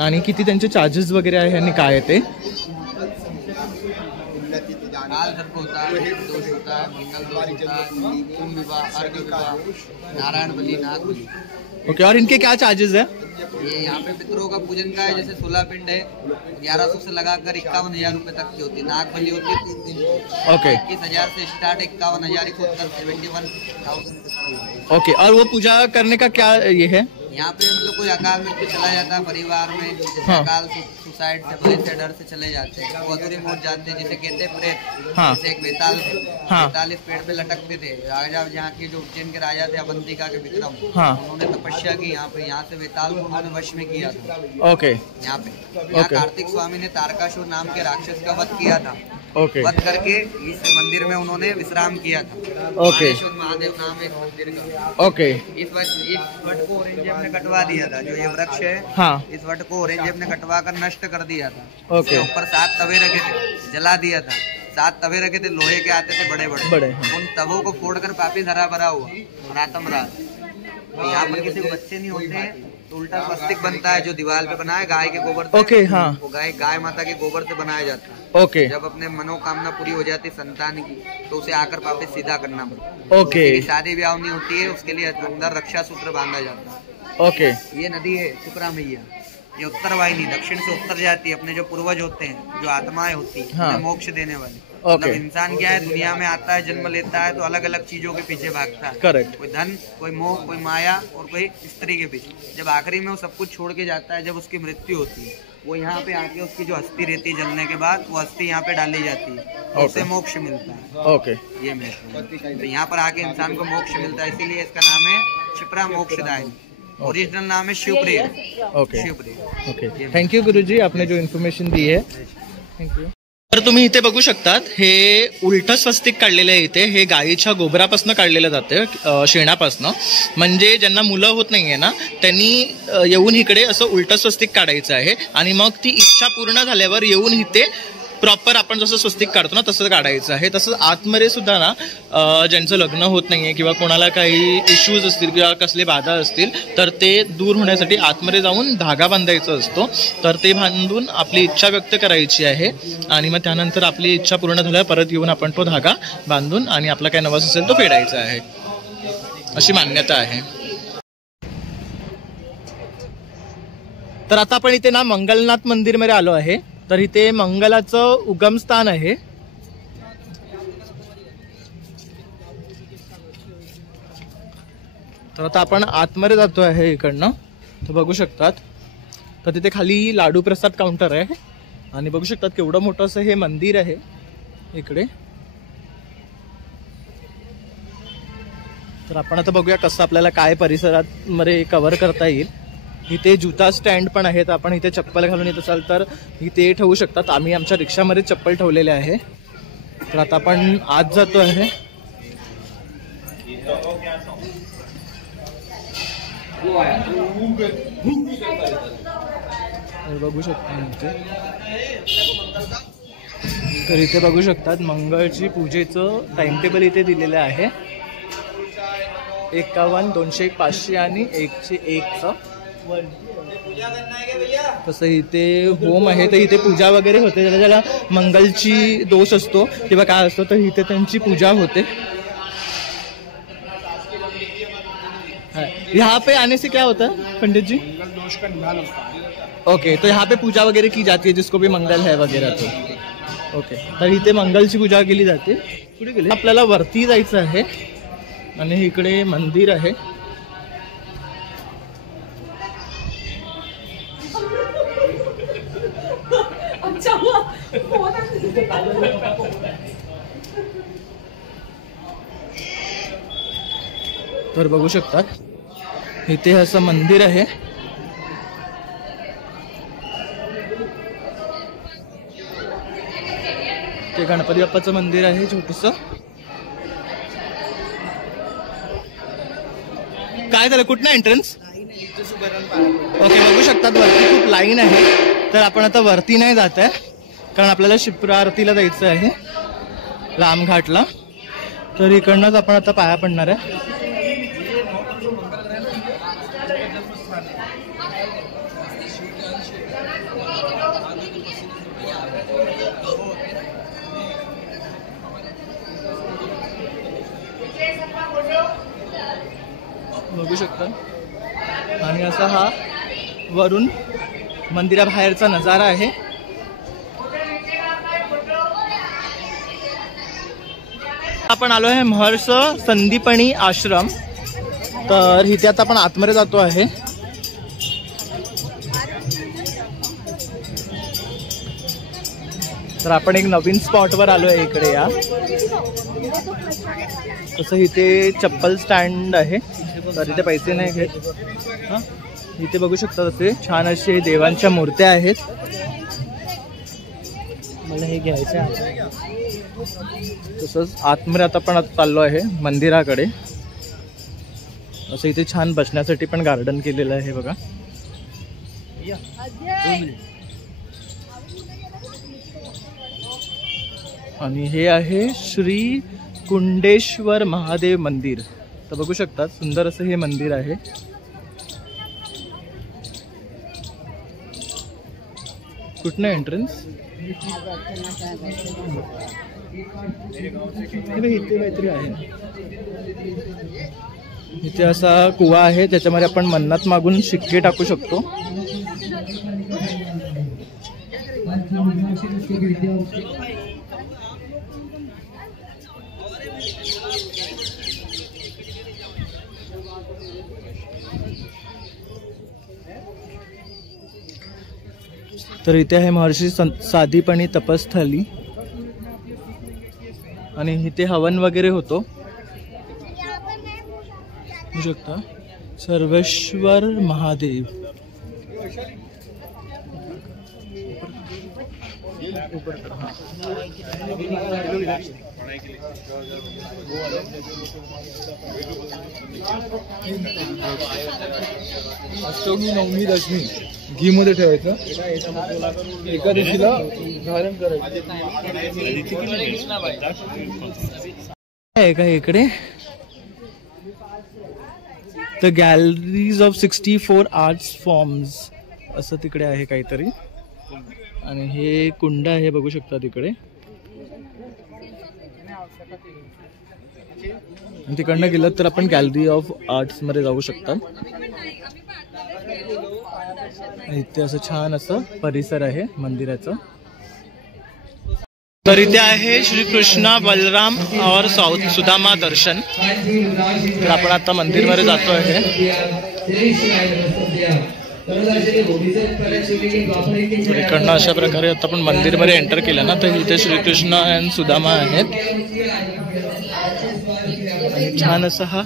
आणि किती त्यांचे चार्जेस वगैरे आहे आणि काय आहे ते. कालसर्प होता है, दोष होता है, मंगल दोष होता है, कुंभ विवाह, अर्घ विवाह, नारायण बलि, नाग बलि. ओके, और इनके क्या चार्जेस है? ये यहाँ पे पितरों का पूजन का है. जैसे 16 पिंड है 1100 से लगाकर 51,000 रुपए तक की होती है. नाग बलि होती है 3 दिन. ओके 21,000 से स्टार्ट 51,000 71,000. ओके, और वो पूजा करने का क्या ये है? यहाँ पे मतलब कोई अकाल मृत्यु चला जाता है परिवार में, जैसे हाँ. अकाल सुसाइड से भय से डर से चले जाते हैं, वो अधूरे मौत जाते हैं, जिसे कहते हैं प्रेत. हाँ. जैसे एक बेताल थे, हाँ. बेताल इस पेड़ पे लटकते थे. राजा यहाँ के जो उज्जैन के राजा थे अवंतिका के विक्रम, हाँ. उन्होंने तपस्या की यहाँ पे. यहाँ से बेताल को उन्होंने वश में किया था. ओके यहाँ पे यहाँ ओके. कार्तिक स्वामी ने तारकासुर नाम के राक्षस का वध किया था. ओके वध करके इस मंदिर में उन्होंने विश्राम किया था. ओके. माहेश्वर महादेव नाम है इस मंदिर का. ओके इस वट को औरंगजेब ने कटवा दिया था. जो ये वृक्ष है, हाँ. इस वट को औरंगजेब ने कटवा कर नष्ट कर दिया था. ओके. इसके ऊपर 7 तवे रखे थे, जला दिया था. 7 तवे रखे थे, लोहे के आते थे बड़े बड़े. हाँ. उन तवों को फोड़कर वापिस हरा भरा हुआ रातम रात. तो यहाँ पर किसी को बच्चे नहीं होते हैं तो उल्टा स्वस्तिक बनता है जो दीवार पे बना है गाय के गोबर से. ओके, हाँ. वो गाय माता के गोबर से बनाया जाता है. ओके जब अपने मनोकामना पूरी हो जाती संतान की तो उसे आकर वापस सीधा करना पड़ता है. ओके. किसी की शादी ब्याह नहीं होती है, उसके लिए अंदर रक्षा सूत्र बांधा जाता है. ओके. ये नदी है शिप्रा मैया. ये उत्तर वाहिनी दक्षिण से उत्तर जाती है. अपने जो पूर्वज होते हैं, जो आत्माएं होती है, हाँ. उन्हें मोक्ष देने वाली. ओके. मतलब इंसान क्या है, दुनिया में आता है, जन्म लेता है तो अलग अलग चीजों के पीछे भागता है. करेक्ट. कोई धन, कोई मोह, कोई माया और कोई स्त्री के पीछे. जब आखिरी में वो सब कुछ छोड़ के जाता है, जब उसकी मृत्यु होती है, वो यहाँ पे आके उसकी जो अस्थि रहती है जलने के बाद, वो अस्थि यहाँ पे डाली जाती है. तो उससे मोक्ष मिलता है. ओके ये महत्व है. तो यहाँ पर आके इंसान को मोक्ष मिलता है, इसीलिए इसका नाम है क्षिप्रा मोक्षदायिनी. ओरिजिनल नाम है Shivpriya. Okay Shivpriya. Okay, thank you गुरुजी, आपने जो इन्फॉर्मेशन दी है, थँक्यू. तर तुम्ही इथे बघू शकतात हे उलट स्वस्तिक काढलेलं आहे. इथे हे गायीच्या गोबरापासून काढलेलं जाते, शेणापासून. म्हणजे ज्यांना मुलं होत नाहीये ना त्यांनी येऊन इकडे असं उलट स्वस्तिक काढायचं आहे आणि मग ती इच्छा पूर्ण झाल्यावर येऊन इथे प्रॉपर आपण जसं स्वस्तिक काढतो ना तसं काढायचं आहे. तसंच आतमध्ये सुद्धा ना ज्यांचं लग्न होत नाहीये किंवा कोणाला काही इश्यूज असतील किंवा कसले बाधा असतील तर ते दूर होण्यासाठी आतमध्ये जाऊन धागा बांधायचा असतो. तर ते बांधून आपली इच्छा व्यक्त करायची आहे आणि मग त्यानंतर आपली इच्छा पूर्ण झाल्यावर परत येऊन आपण तो धागा बांधून आणि आपला काय नवस असेल तो फेडायचा आहे, अशी मान्यता आहे. तर आता आपण इथे ना मंगलनाथ मंदिरमध्ये आलो आहे. तर इथे मंगलाचं उगमस्थान आहे. तर आता आपण आतमध्ये जातो आहे इकडनं. तर बघू शकतात, तर तिथे खाली लाडू प्रसाद काउंटर आहे आणि बघू शकतात केवढं मोठं असं हे मंदिर आहे इकडे. तर आपण आता बघूया कसं आपल्याला काय परिसरात मध्ये कव्हर करता येईल. इथे जुता स्टँड पण आहे, तर आपण इथे चप्पल घालून येत असाल तर इथे ठेवू शकतात. आम्ही आमच्या रिक्षामध्ये चप्पल ठेवलेले आहे. तर आता आपण आत जातो आहे. बघू शकता इथे, तर इथे बघू शकतात मंगळची पूजेचं टाइम टेबल इथे दिलेलं आहे. 51, 200, 500 आणि 101चं. तसं इथे होम आहे, तर इथे पूजा वगैरे होते. ज्याला मंगलची दोष असतो किंवा काय असतो तर इथे त्यांची पूजा होते. यहाँ पे आने से क्या होता है पंडित जी? दोष का निदान होता है. ओके, तो यहाँ पे पूजा वगैरह की जाती है जिसको भी मंगल है वगैरह. तो ओके, तर इथे मंगलची पूजा केली जाते. पुढे गेले आपल्याला वरती जायचं आहे आणि इकडे मंदिर आहे. तर बघू शकतात इथे असं मंदिर आहे. ते गणपती बाप्पाचं मंदिर आहे छोटंसं. काय झालं, कुठनं एंट्रन्स? ओके, बघू शकतात वरती खूप लाईन आहे. तर आपण आता वरती नाही जात आहे कारण आपल्याला शिप्रा आरतीला जायचं आहे रामघाटला. तर इकडनंच आपण आता पाया पडणार आहे. बघू शकता आणि असा हा वरून मंदिराबाहेरचा नजारा आहे. आपण आलो आहे महर्ष संदीपनी आश्रम. तर इथे आता आपण आतमध्ये जातो आहे. तर आपण एक नवीन स्पॉटवर आलो आहे इकडे. या तसं इथे चप्पल स्टँड आहे, तर इथे पैसे नाही घेत. हां, इथे बघू शकता असे छान असे देवांच्या मूर्त्या आहेत. मला हे घ्यायचं आहे. तसंच आतमध्ये आता आपण चाललो आहे मंदिराकडे. असं इथे छान बसण्यासाठी पण गार्डन केलेलं आहे बघा. आणि हे आहे श्री कुंडेश्वर महादेव मंदिर. तर बघू शकता सुंदर असं हे मंदिर आहे. कुठनं एंट्रन्स? इथे काहीतरी आहे. इथे असा कुवा आहे त्याच्यामध्ये आपण मन्नत मागून शिक्के टाकू शकतो. तर इथे आहे महर्षी सादीपणी तपस्थली आणि इथे हवन वगैरे होतो. बघू शकता सर्वेश्वर महादेव. अष्टमी, नवमी, दशमी घी मध्ये ठेवायचं. एका दिवशीला धारण करायचं आहे का इकडे. The galleries of 64 arts forms असं तिकडे आहे काहीतरी. आणि हे कुंड आहे बघू शकता तिकडे. तिकडनं गेलं तर आपण गॅलरी ऑफ आर्ट्स मध्ये जाऊ शकता. इथे असं छान असं परिसर आहे मंदिराचं. तर इथे आहे श्री कृष्णा बलराम और सुदामा दर्शन. तर आपण आता मंदिरमध्ये जातो आहे. इकडनं अशा प्रकारे आता आपण मंदिरमध्ये एंटर केलं ना, तर इथे श्रीकृष्ण आणि सुदामा आहेत. छान असा हा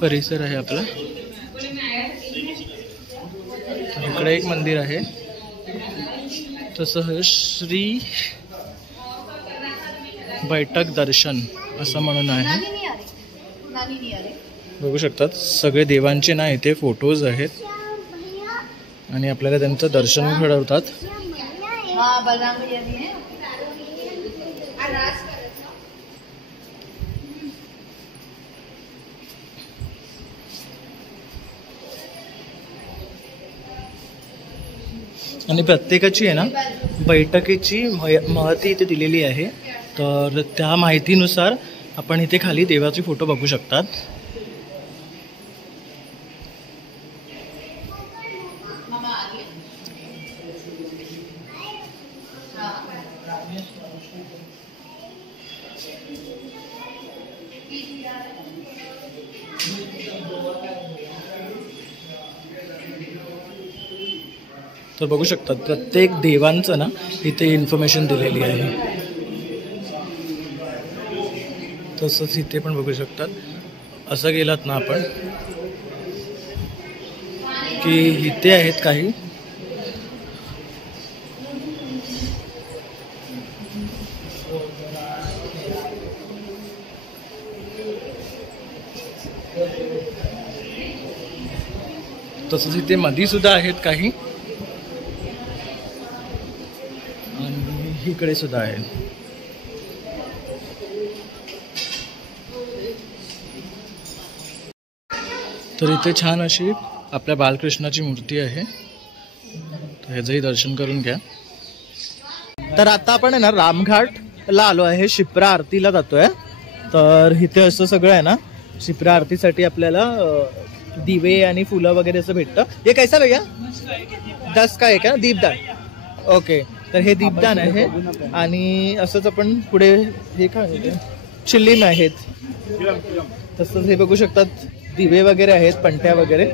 परिसर आहे आपला. इकडे एक मंदिर आहे, तसं श्री बैठक दर्शन असं म्हणून आहे. बघू शकतात सगळे देवांचे ना इथे फोटोज आहेत आणि आपल्याला त्यांचं दर्शन घडवतात. आणि प्रत्येकाची आहे ना बैठकीची महती इथे दिलेली आहे. तर त्या माहितीनुसार आपण इथे खाली देवाचे फोटो बघू शकतात. तर बघू शकतात प्रत्येक देवांचं ना इथे इन्फॉर्मेशन दिलेली आहे. तसंच इथे पण बघू शकतात. असं गेलात ना आपण की इथे आहेत काही तसंच इथे मधी सुद्धा आहेत काही आणि इकडे सुद्धा आहेत. तर इथे छान अशी आपल्या बालकृष्णाची मूर्ती आहे, तर ह्याचंही दर्शन करून घ्या. तर आता आपण आहे ना रामघाटला आलो आहे, शिप्रा आरतीला जातोय. तर इथे असं सगळं आहे ना, शिप्रा आरतीसाठी आपल्याला दिवे आणि फुलं वगैरे असं भेटतं. हे कैसा भैया 10 का आहे का दीपदान? ओके, तर हे दीपदान आहे. आणि असंच आपण पुढे हे काय चिल्लीम आहेत. तसंच हे बघू शकतात दिवे वगैरे आहेत, पंट्या वगैरे.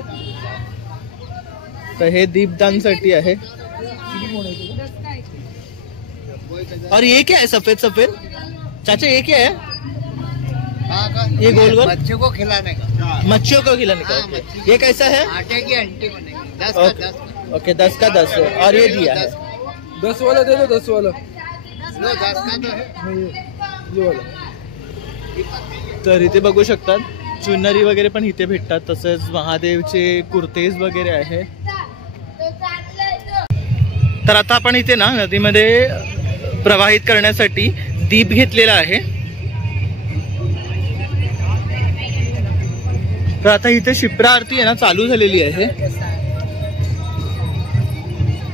तर हे दीपदानसाठी आहे. और ये क्या है सफेद सफेद चाचा, ये क्या है? ये गोल गोल बच्चों को खिलाने का, मच्छियों को खिलाने का. ये कैसा है? आटे की अंटी बनेगी. 10 का 10. ओके 10 का 10. और ये दिया है 10 वाला दे दो, 10 वाला. लो 10 का तो है. ये वाला. तर इथे बघू शकतात चुनरी वगैरे पण इथे भेटतात. तसेच महादेवचे कुर्तेज वगैरे आहे. तर आता आपण इथे ना नदीमध्ये प्रवाहित करण्यासाठी दीप घेतलेला आहे. तर आता इथे शिप्रा आरती आहे ना चालू झालेली आहे,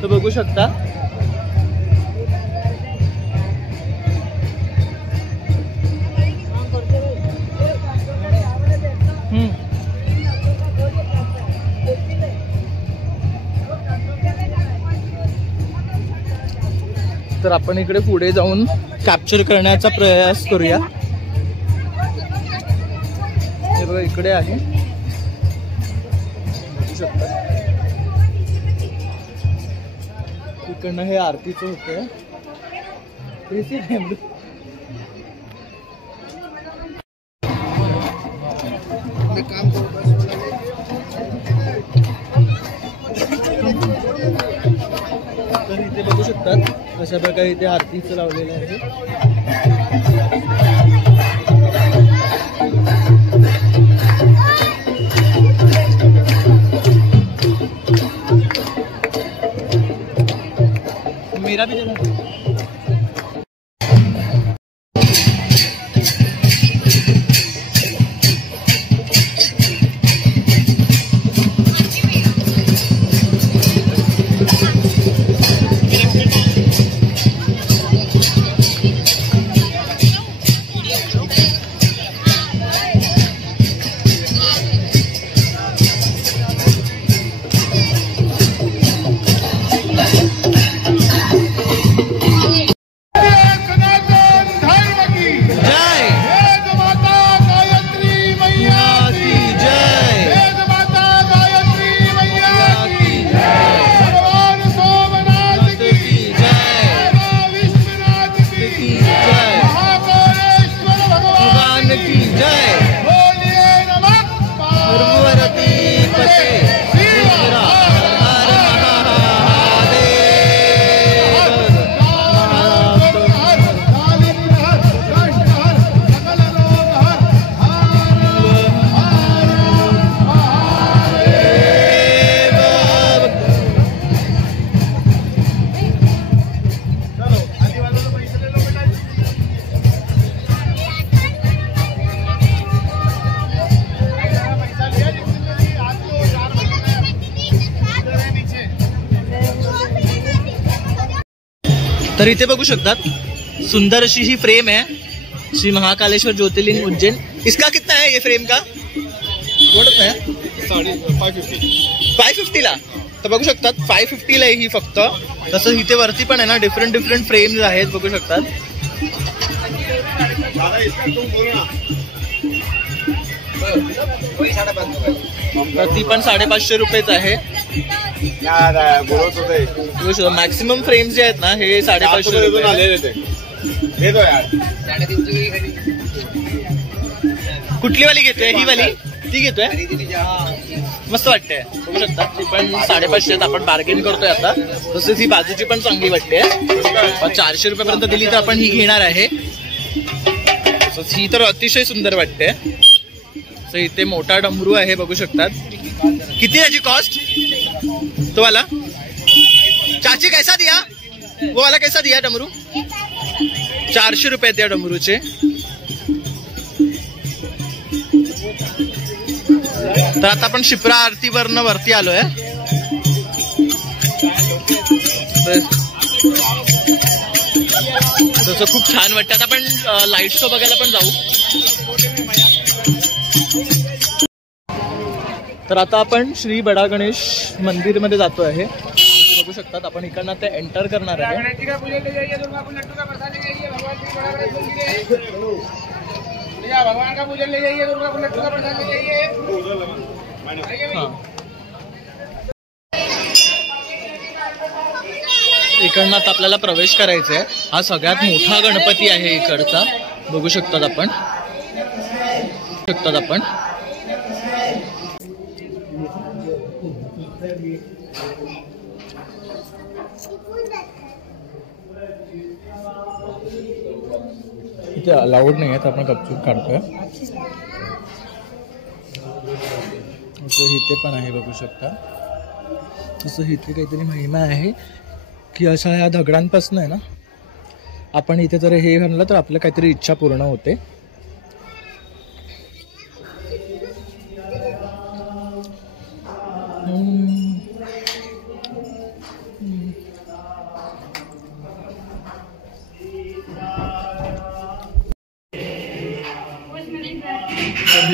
तर बघू शकता. तर आपण इकडे पुढे जाऊन कॅप्चर करण्याचा प्रयास करूया. हे बघा इकडे आहे, बघू शकता. इकडनं हे आरतीचं होतं. तर इथे बघू शकतात अशा प्रकारे इथे आरतीचं लावलेलं आहे. मेरा भी देना. तर इथे बघू शकतात सुंदर अशी ही फ्रेम है श्री महाकालेश्वर ज्योतिर्लिंग उज्जैन. इसका कितना है ये फ्रेम का? कितना है? 550 ला. तर बघू शकतात 550 ला आहे ही फक्त. तसंच इथे वरती पण आहे ना डिफरंट फ्रेम्स आहेत बघू शकतात. तर ती पण 550 रुपयेच आहे. मॅक्सिमम फ्रेम्स जे आहेत ना हे 550 रुपये. कुठली वाली घेतोय? ही वाली ती घेतोय. मस्त वाटते बघू शकता. ती पण 550 आपण बार्गेन करतोय आता. तसेच ही बाजूची पण चांगली वाटते. 400 रुपयापर्यंत दिली तर आपण ही घेणार आहे. ही तर अतिशय सुंदर वाटते. इथे मोठा डमरू आहे बघू शकतात. किती याची कॉस्ट? तो वाला चाची कैसा दिया? वो वाला कैसा दिया डमरू? 400 रुपये त्या डमरूचे. तर आता आपण शिप्रा आरतीवरनं वरती आलोय. तसं खूप छान वाटतं. आता आपण लाईट शो बघायला पण जाऊ. तर आता आपण श्री बडा गणेश मंदिर मध्ये जातो आहे. बघू शकतात आपण इकडनं ते एंटर करणार आहे. भगवान का पूजन ले जाइए, दुर्गा को लड्डू का प्रसाद ले जाइए. इकडनं आता आपल्याला प्रवेश करायचा आहे. हा सगळ्यात मोठा गणपती आहे इकडचा. बघू शकतात आपण. इथे अलाउड नाही आहे तर आपण गपचूप काढतोय. इथे पण आहे बघू शकता. तसं इथे काहीतरी महिमा आहे की अशा ह्या दगडांपासून आहे ना आपण इथे जर हे घाललं तर आपलं काहीतरी इच्छा पूर्ण होते.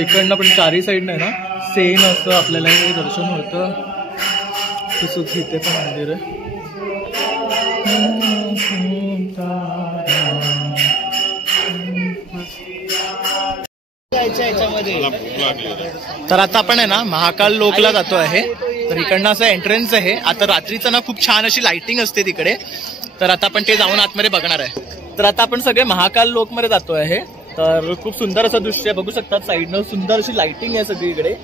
इकडनं पण चारी साईडनं आहे ना सेम असं आपल्याला हे दर्शन होतं. तसंच इथे पण मंदिर आहे. तर आता आपण आहे ना महाकाल लोकला जातो आहे. तर इकडनं असं एंट्रन्स आहे. आता रात्रीचं ना खूप छान अशी लाइटिंग असते तिकडे. तर आता आपण ते जाऊन आतमध्ये बघणार आहे. तर आता आपण सगळे महाकाल लोक मध्ये जातो आहे. तर खूप सुंदर असं दृश्य बघू शकतात. साईडनं सुंदर अशी लाइटिंग आहे सगळीकडे.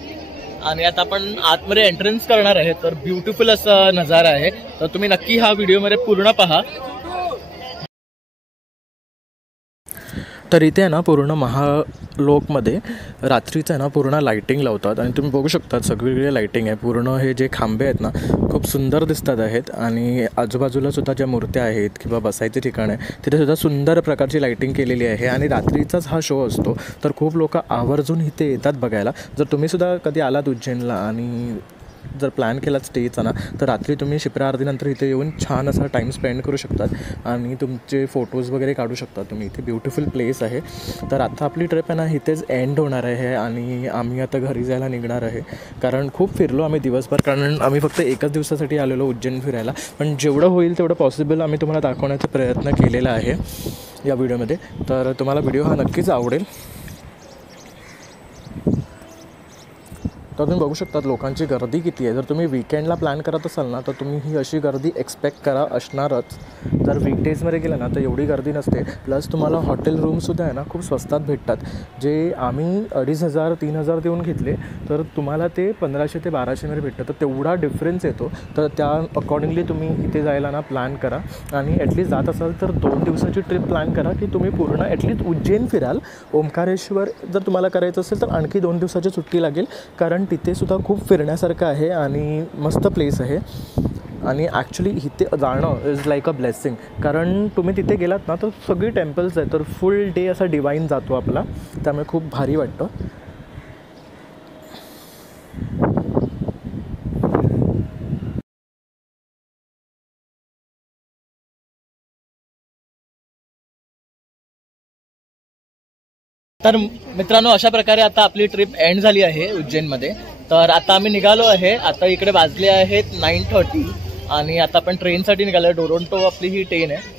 आणि आता आपण आतमध्ये एंट्रन्स करणार आहे. तर ब्युटिफुल असा नजारा आहे. तर तुम्ही नक्की हा व्हिडिओमध्ये पूर्ण पहा. तर इथे आहे ना पूर्ण महालोकमध्ये रात्रीचं आहे ना पूर्ण लाइटिंग लावतात. आणि तुम्ही बघू शकता सगळीकडे लाइटिंग आहे. पूर्ण हे जे खांबे आहेत ना खूप सुंदर दिसतात आहेत. आणि आजूबाजूला सुद्धा ज्या मूर्त्या आहेत किंवा बसायचे ठिकाण आहे तिथे सुद्धा सुंदर प्रकारची लाइटिंग केलेली आहे. आणि रात्रीचाच हा शो असतो. तर खूप लोक आवर्जून इथे येतात बघायला. जर तुम्ही सुद्धा कधी आलात उज्जैनला आणि जर प्लॅन केला स्टेचा ना तर रात्री तुम्ही शिप्रा आरतीनंतर इथे येऊन छान असा टाईम स्पेंड करू शकतात. आणि तुमचे फोटोज वगैरे काढू शकता तुम्ही. इथे ब्युटिफुल प्लेस आहे. तर आता आपली ट्रिप आहे ना इथेच एंड होणार आहे. आणि आम्ही आता घरी जायला निघणार आहे. कारण खूप फिरलो आम्ही दिवसभर. कारण आम्ही फक्त एकच दिवसासाठी आलेलो उज्जैन फिरायला. पण जेवढं होईल तेवढं पॉसिबल आम्ही तुम्हाला दाखवण्याचा प्रयत्न केलेला आहे या व्हिडिओमध्ये. तर तुम्हाला व्हिडिओ हा नक्कीच आवडेल. तर तुम्ही बघू शकतात लोकांची गर्दी किती आहे. जर तुम्ही वीकेंडला प्लॅन करत असाल ना तर तुम्ही ही अशी गर्दी एक्सपेक्ट करा असणारच. जर वीकडेजमध्ये गेलं ना तर एवढी गर्दी नसते. प्लस तुम्हाला हॉटेल रूमसुद्धा आहे ना खूप स्वस्तात भेटतात. जे आम्ही 2500-3000 देऊन घेतले तर तुम्हाला ते 1500 ते 1200मध्ये भेटतं. तर तेवढा डिफरन्स येतो. तर त्या अकॉर्डिंगली तुम्ही इथे जायला ना प्लॅन करा. आणि ॲटलीस्ट जात असाल तर 2 दिवसाची ट्रिप प्लॅन करा की तुम्ही पूर्ण ॲटलीस्ट उज्जैन फिराल. ओंकारेश्वर जर तुम्हाला करायचं असेल तर आणखी 2 दिवसाची सुट्टी लागेल. कारण तिथे सुद्धा खूप फिरण्यासारखं आहे आणि मस्त प्लेस आहे. आणि ॲक्च्युली इथे जाणं इज लाईक अ ब्लेसिंग. कारण तुम्ही तिथे गेलात ना तर सगळी टेम्पल्स आहे. तर फुल डे असा डिवाईन जातो आपला. त्यामुळे खूप भारी वाटतं. तर मित्रांनो, अशा प्रकारे आता आपली ट्रिप एंड झाली आहे उज्जैनमध्ये. तर आता आम्ही निघालो आहे. आता इकडे वाजले आहेत 9:30 आणि आता आपण ट्रेनसाठी निघालो. टोरंटो आपली ही ट्रेन आहे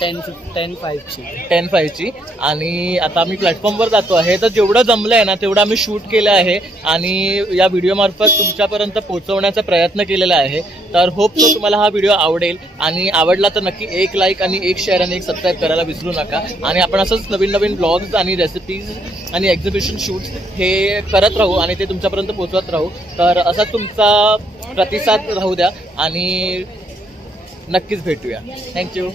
10:05ची आणि आता आम्ही प्लॅटफॉर्मवर जातो आहे. तर जेवढं जमलंय ना तेवढं आम्ही शूट केलं आहे आणि या व्हिडिओमार्फत तुमच्यापर्यंत पोहोचवण्याचा प्रयत्न केलेला आहे. तर होप सो तुम्हाला हा व्हिडिओ आवडेल आणि आवडला तर नक्की एक लाईक आणि एक शेअर आणि एक सबस्क्राईब करायला विसरू नका. आणि आपण असंच नवीन नवीन ब्लॉग्स आणि रेसिपीज आणि एक्झिबिशन शूट्स हे करत राहू आणि ते तुमच्यापर्यंत पोहोचवत राहू. तर असाच तुमचा प्रतिसाद राहू द्या आणि नक्कीच भेटूया. थँक्यू.